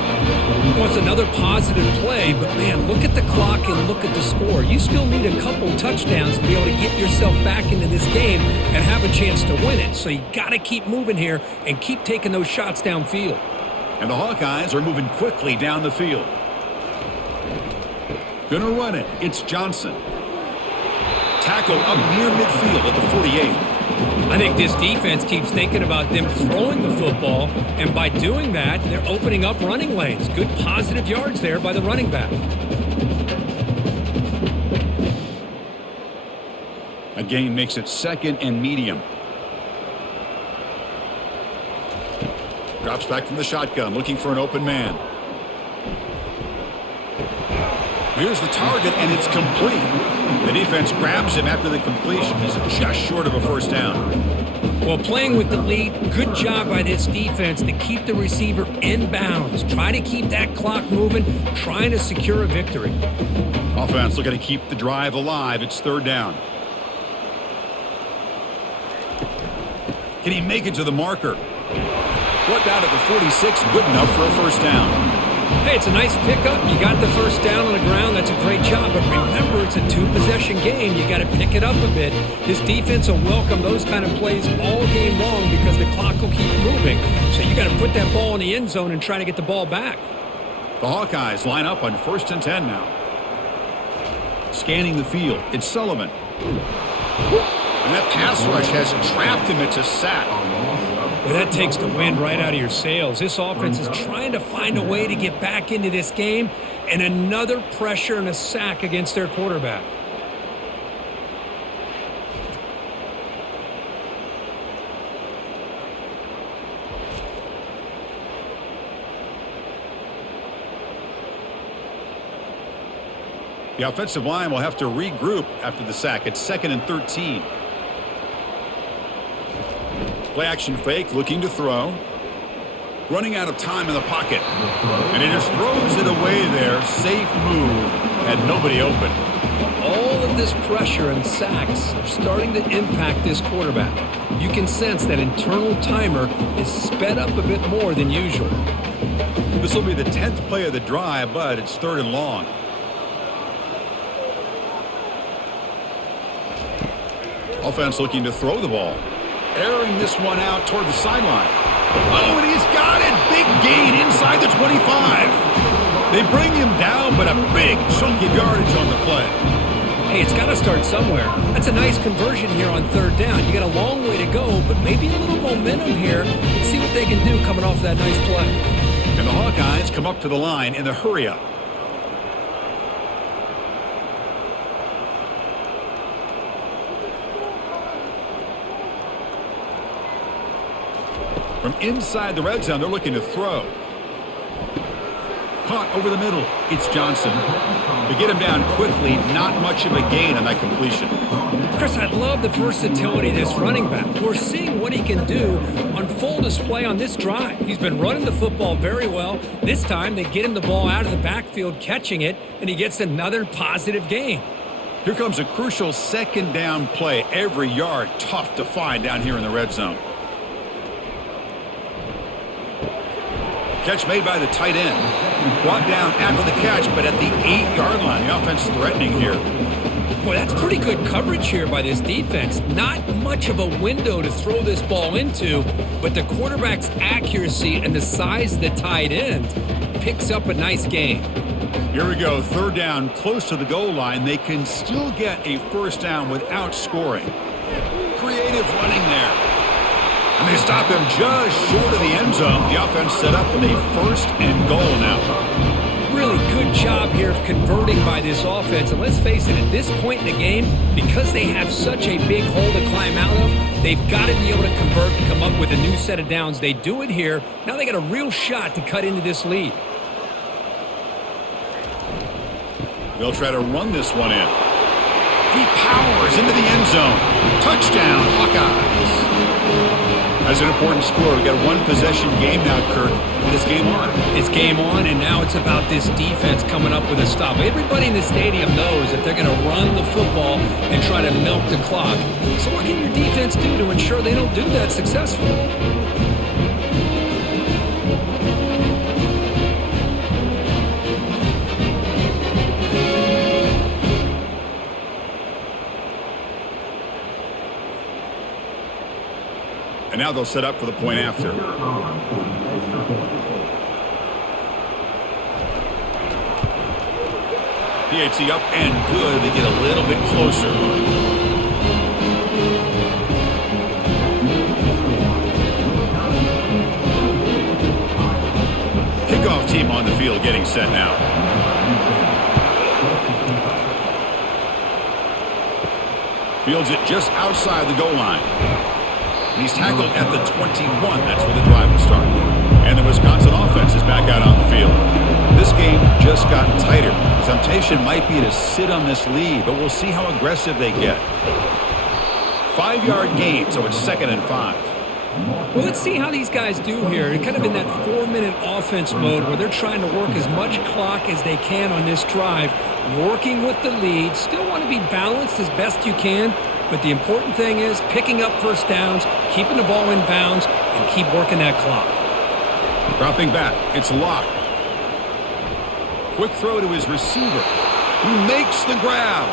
Well, it's another positive play, but man, look at the clock and look at the score. You still need a couple touchdowns to be able to get yourself back into this game and have a chance to win it. So you got to keep moving here and keep taking those shots downfield. And the Hawkeyes are moving quickly down the field. Gonna run it. It's Johnson. Tackle up near midfield at the 48. I think this defense keeps thinking about them throwing the football, and by doing that, they're opening up running lanes. Good positive yards there by the running back. A gain makes it second and medium. Drops back from the shotgun, looking for an open man. Here's the target, and it's complete. The defense grabs him after the completion. He's just short of a first down. Well, playing with the lead, good job by this defense to keep the receiver in bounds. Try to keep that clock moving, trying to secure a victory. Offense looking to keep the drive alive. It's third down. Can he make it to the marker? Brought down at the 46, good enough for a first down. Hey, it's a nice pickup. You got the first down on the ground. That's a great job. But remember, it's a two-possession game. You got to pick it up a bit. This defense will welcome those kind of plays all game long because the clock will keep moving. So you got to put that ball in the end zone and try to get the ball back. The Hawkeyes line up on 1st and 10 now. Scanning the field. It's Sullivan. And that pass rush has trapped him. It's a sack. Well, that takes the wind right out of your sails. This offense is trying to find a way to get back into this game, and another pressure and a sack against their quarterback. The offensive line will have to regroup after the sack. It's 2nd and 13. Play action fake, looking to throw. Running out of time in the pocket. And he just throws it away there. Safe move. Had nobody open. All of this pressure and sacks are starting to impact this quarterback. You can sense that internal timer is sped up a bit more than usual. This will be the 10th play of the drive, but it's 3rd and long. Offense looking to throw the ball. Airing this one out toward the sideline. Oh, and he's got it. Big gain inside the 25. They bring him down, but a big chunk of yardage on the play. Hey, it's got to start somewhere. That's a nice conversion here on 3rd down. You got a long way to go, but maybe a little momentum here. Let's see what they can do coming off that nice play. And the Hawkeyes come up to the line in the hurry-up. From inside the red zone, they're looking to throw. Caught over the middle. It's Johnson. To get him down quickly, not much of a gain on that completion. Chris, I love the versatility of this running back. We're seeing what he can do on full display on this drive. He's been running the football very well. This time, they get him the ball out of the backfield, catching it, and he gets another positive gain. Here comes a crucial 2nd down play. Every yard tough to find down here in the red zone. Catch made by the tight end. Brought down after the catch, but at the 8-yard line. The offense threatening here. Boy, that's pretty good coverage here by this defense. Not much of a window to throw this ball into, but the quarterback's accuracy and the size of the tight end picks up a nice gain. Here we go. 3rd down, close to the goal line. They can still get a first down without scoring. Creative running there. And they stop him just short of the end zone. The offense set up with a 1st and goal now. Really good job here of converting by this offense. And let's face it, at this point in the game, because they have such a big hole to climb out of, they've got to be able to convert and come up with a new set of downs. They do it here. Now they got a real shot to cut into this lead. They'll try to run this one in. He powers into the end zone. Touchdown, Hawkeyes. That's an important score. We've got a 1-possession game now, Kirk. It's game on. It's game on, and now it's about this defense coming up with a stop. Everybody in the stadium knows that they're going to run the football and try to milk the clock. So what can your defense do to ensure they don't do that successfully? And now they'll set up for the point after. PAT up and good. They get a little bit closer. Kickoff team on the field getting set now. Fields it just outside the goal line. And he's tackled at the 21. That's where the drive will start. And the Wisconsin offense is back out on the field. This game just got tighter. The temptation might be to sit on this lead, but we'll see how aggressive they get. 5-yard gain, so it's 2nd and 5. Well, let's see how these guys do here. They're kind of in that 4-minute offense mode where they're trying to work as much clock as they can on this drive, working with the lead. Still want to be balanced as best you can, but the important thing is picking up first downs, keeping the ball in bounds, and keep working that clock. Dropping back, it's locked. Quick throw to his receiver, who makes the grab.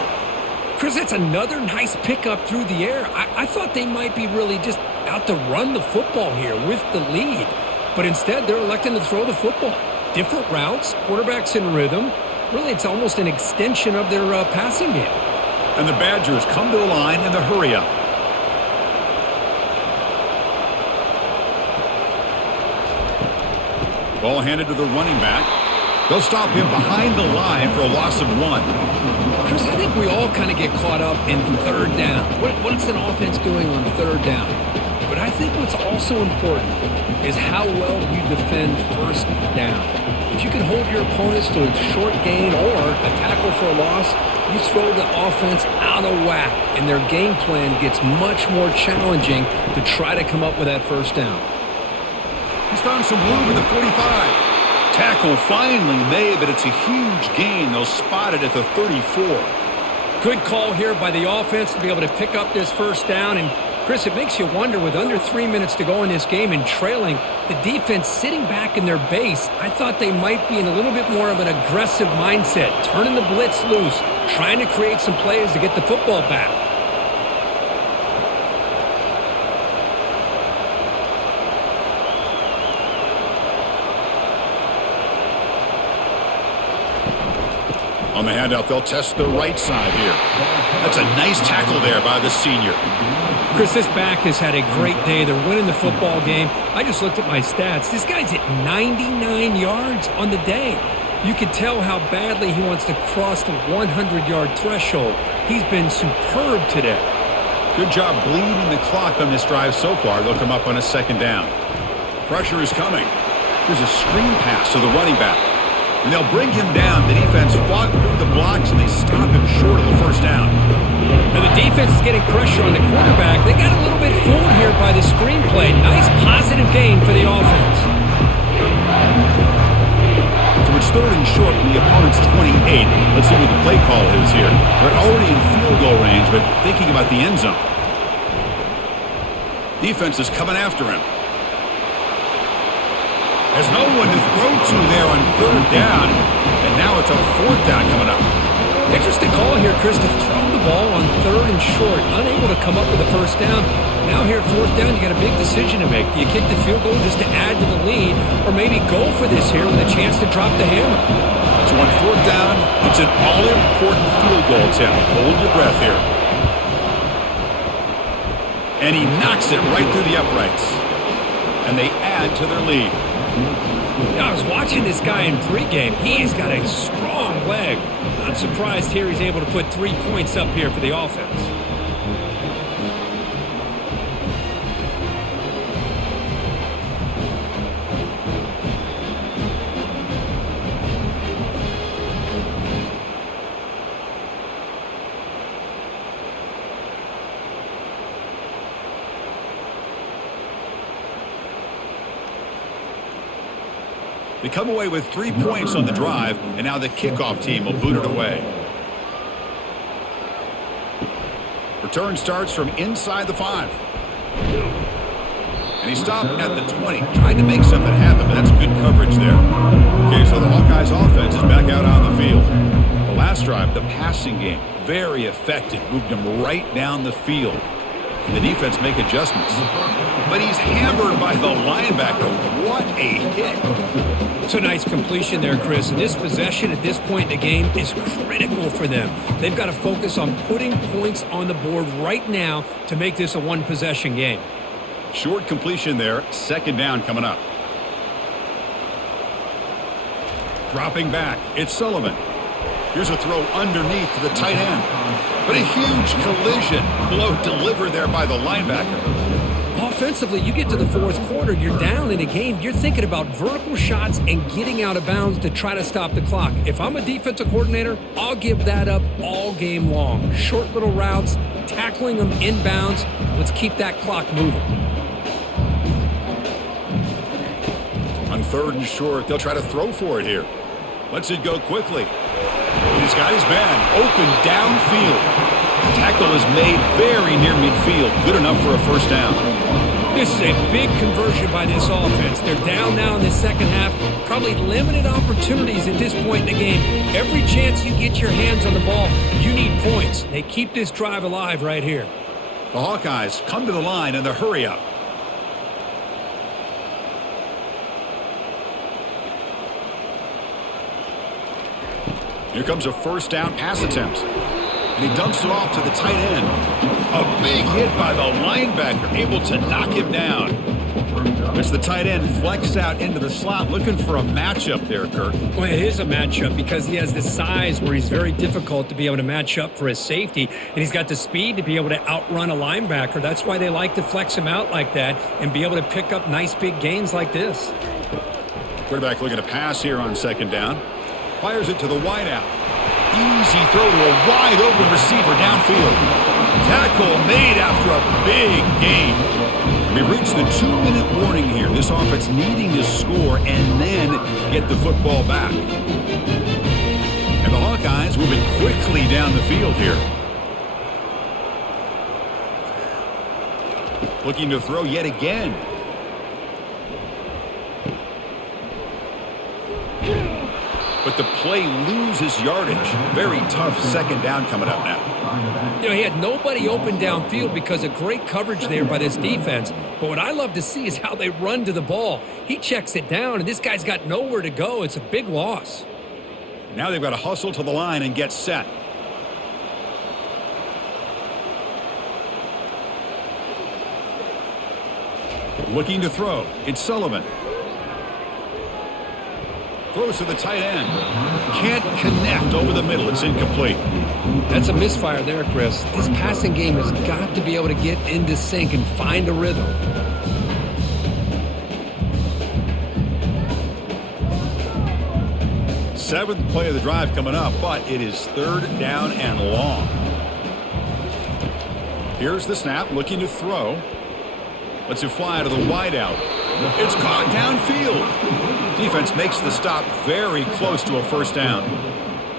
Chris, that's another nice pickup through the air. I thought they might be really just out to run the football here with the lead, but instead they're electing to throw the football. Different routes, quarterbacks in rhythm. Really, it's almost an extension of their passing game. And the Badgers come to the line in the hurry-up. Ball handed to the running back. They'll stop him behind the line for a loss of 1. Chris, I think we all kind of get caught up in third down. What's an offense doing on third down? But I think what's also important is how well you defend first down. If you can hold your opponents to a short gain or a tackle for a loss, you throw the offense out of whack, and their game plan gets much more challenging to try to come up with that first down. He's found some room in the 45. Tackle finally made, but it's a huge gain. They'll spot it at the 34. Good call here by the offense to be able to pick up this first down. And, Chris, it makes you wonder, with under 3 minutes to go in this game and trailing, the defense sitting back in their base, I thought they might be in a little bit more of an aggressive mindset, turning the blitz loose, trying to create some plays to get the football back. On the handout, they'll test the right side here. That's a nice tackle there by the senior. Chris, this back has had a great day. They're winning the football game. I just looked at my stats. This guy's at 99 yards on the day. You can tell how badly he wants to cross the 100-yard threshold. He's been superb today. Good job bleeding the clock on this drive so far. They'll come up on a 2nd down. Pressure is coming. There's a screen pass to the running back. And they'll bring him down. The defense fought through the blocks, and they stop him short of the first down. Now the defense is getting pressure on the quarterback. They got a little bit fooled here by the screenplay. Nice positive gain for the offense. So it's 3rd and short from the opponent's 28. Let's see what the play call is here. They're already in field goal range, but thinking about the end zone. Defense is coming after him. There's no one to throw to there on 3rd down, and now it's a 4th down coming up. Interesting call here, Chris, to throw the ball on 3rd and short, unable to come up with a first down. Now here at 4th down, you got a big decision to make. Do you kick the field goal just to add to the lead, or maybe go for this here with a chance to drop the hammer? So on 4th down, it's an all-important field goal attempt. Hold your breath here. And he knocks it right through the uprights. And they add to their lead. Now, I was watching this guy in pregame. He's got a strong leg. Not surprised here he's able to put 3 points up here for the offense. They come away with 3 points on the drive, and now the kickoff team will boot it away. Return starts from inside the 5. And he stopped at the 20, trying to make something happen, but that's good coverage there. Okay, so the Hawkeyes offense is back out on the field. The last drive, the passing game, very effective. Moved him right down the field. And the defense make adjustments. But he's hammered by the linebacker. What a hit. It's a nice completion there, Chris. And this possession at this point in the game is critical for them. They've got to focus on putting points on the board right now to make this a one-possession game. Short completion there. Second down coming up. Dropping back. It's Sullivan. Here's a throw underneath to the tight end. But a huge collision. Blow delivered there by the linebacker. Offensively, you get to the fourth quarter, you're down in a game. You're thinking about vertical shots and getting out of bounds to try to stop the clock. If I'm a defensive coordinator, I'll give that up all game long. Short little routes, tackling them inbounds. Let's keep that clock moving. On 3rd and short, they'll try to throw for it here. Lets it go quickly. He's got his man open downfield. Tackle is made very near midfield. Good enough for a first down. This is a big conversion by this offense. They're down now in the second half. Probably limited opportunities at this point in the game. Every chance you get your hands on the ball, you need points. They keep this drive alive right here. The Hawkeyes come to the line in the hurry up. Here comes a first down pass attempt. And he dumps it off to the tight end. A big hit by the linebacker, able to knock him down. It's the tight end flexed out into the slot, looking for a matchup there, Kirk. Well, it is a matchup because he has the size where he's very difficult to be able to match up for his safety. And he's got the speed to be able to outrun a linebacker. That's why they like to flex him out like that and be able to pick up nice big gains like this. Quarterback looking to pass here on second down. Fires it to the wideout. Easy throw to a wide-open receiver downfield. Tackle made after a big gain. We reached the 2-minute warning here. This offense needing to score and then get the football back. And the Hawkeyes moving quickly down the field here. Looking to throw yet again. But the play loses yardage. Very tough second down coming up now. You know, he had nobody open downfield because of great coverage there by this defense. But what I love to see is how they run to the ball. He checks it down, and this guy's got nowhere to go. It's a big loss. Now they've got to hustle to the line and get set. Looking to throw. It's Sullivan. Throws to the tight end. Can't connect over the middle. It's incomplete. That's a misfire there, Chris. This passing game has got to be able to get into sync and find a rhythm. Seventh play of the drive coming up, but it is 3rd down and long. Here's the snap, looking to throw. Lets it fly to the wideout. It's caught downfield. Defense makes the stop very close to a first down.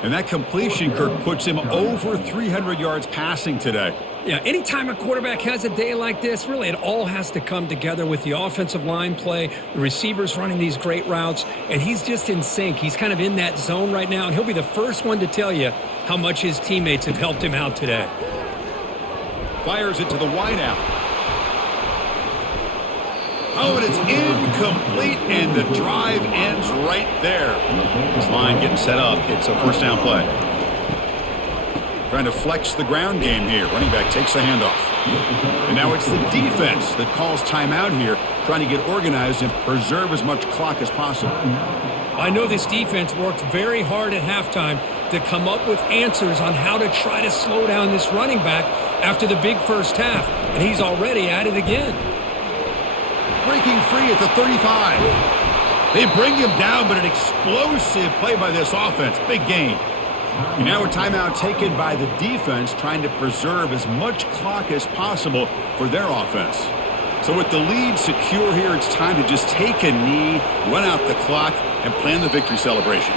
And that completion, Kirk, puts him over 300 yards passing today. Yeah, anytime a quarterback has a day like this, really it all has to come together with the offensive line play, the receivers running these great routes, and he's just in sync. He's kind of in that zone right now, and he'll be the first one to tell you how much his teammates have helped him out today. Fires it to the wideout. Oh, and it's incomplete, and the drive ends right there. This line getting set up. It's a first down play. Trying to flex the ground game here. Running back takes the handoff. And now it's the defense that calls timeout here, trying to get organized and preserve as much clock as possible. I know this defense worked very hard at halftime to come up with answers on how to try to slow down this running back after the big first half, and he's already at it again. Breaking free at the 35. They bring him down, but an explosive play by this offense. Big gain. And now a timeout taken by the defense, trying to preserve as much clock as possible for their offense. So with the lead secure here, it's time to just take a knee, run out the clock, and plan the victory celebration.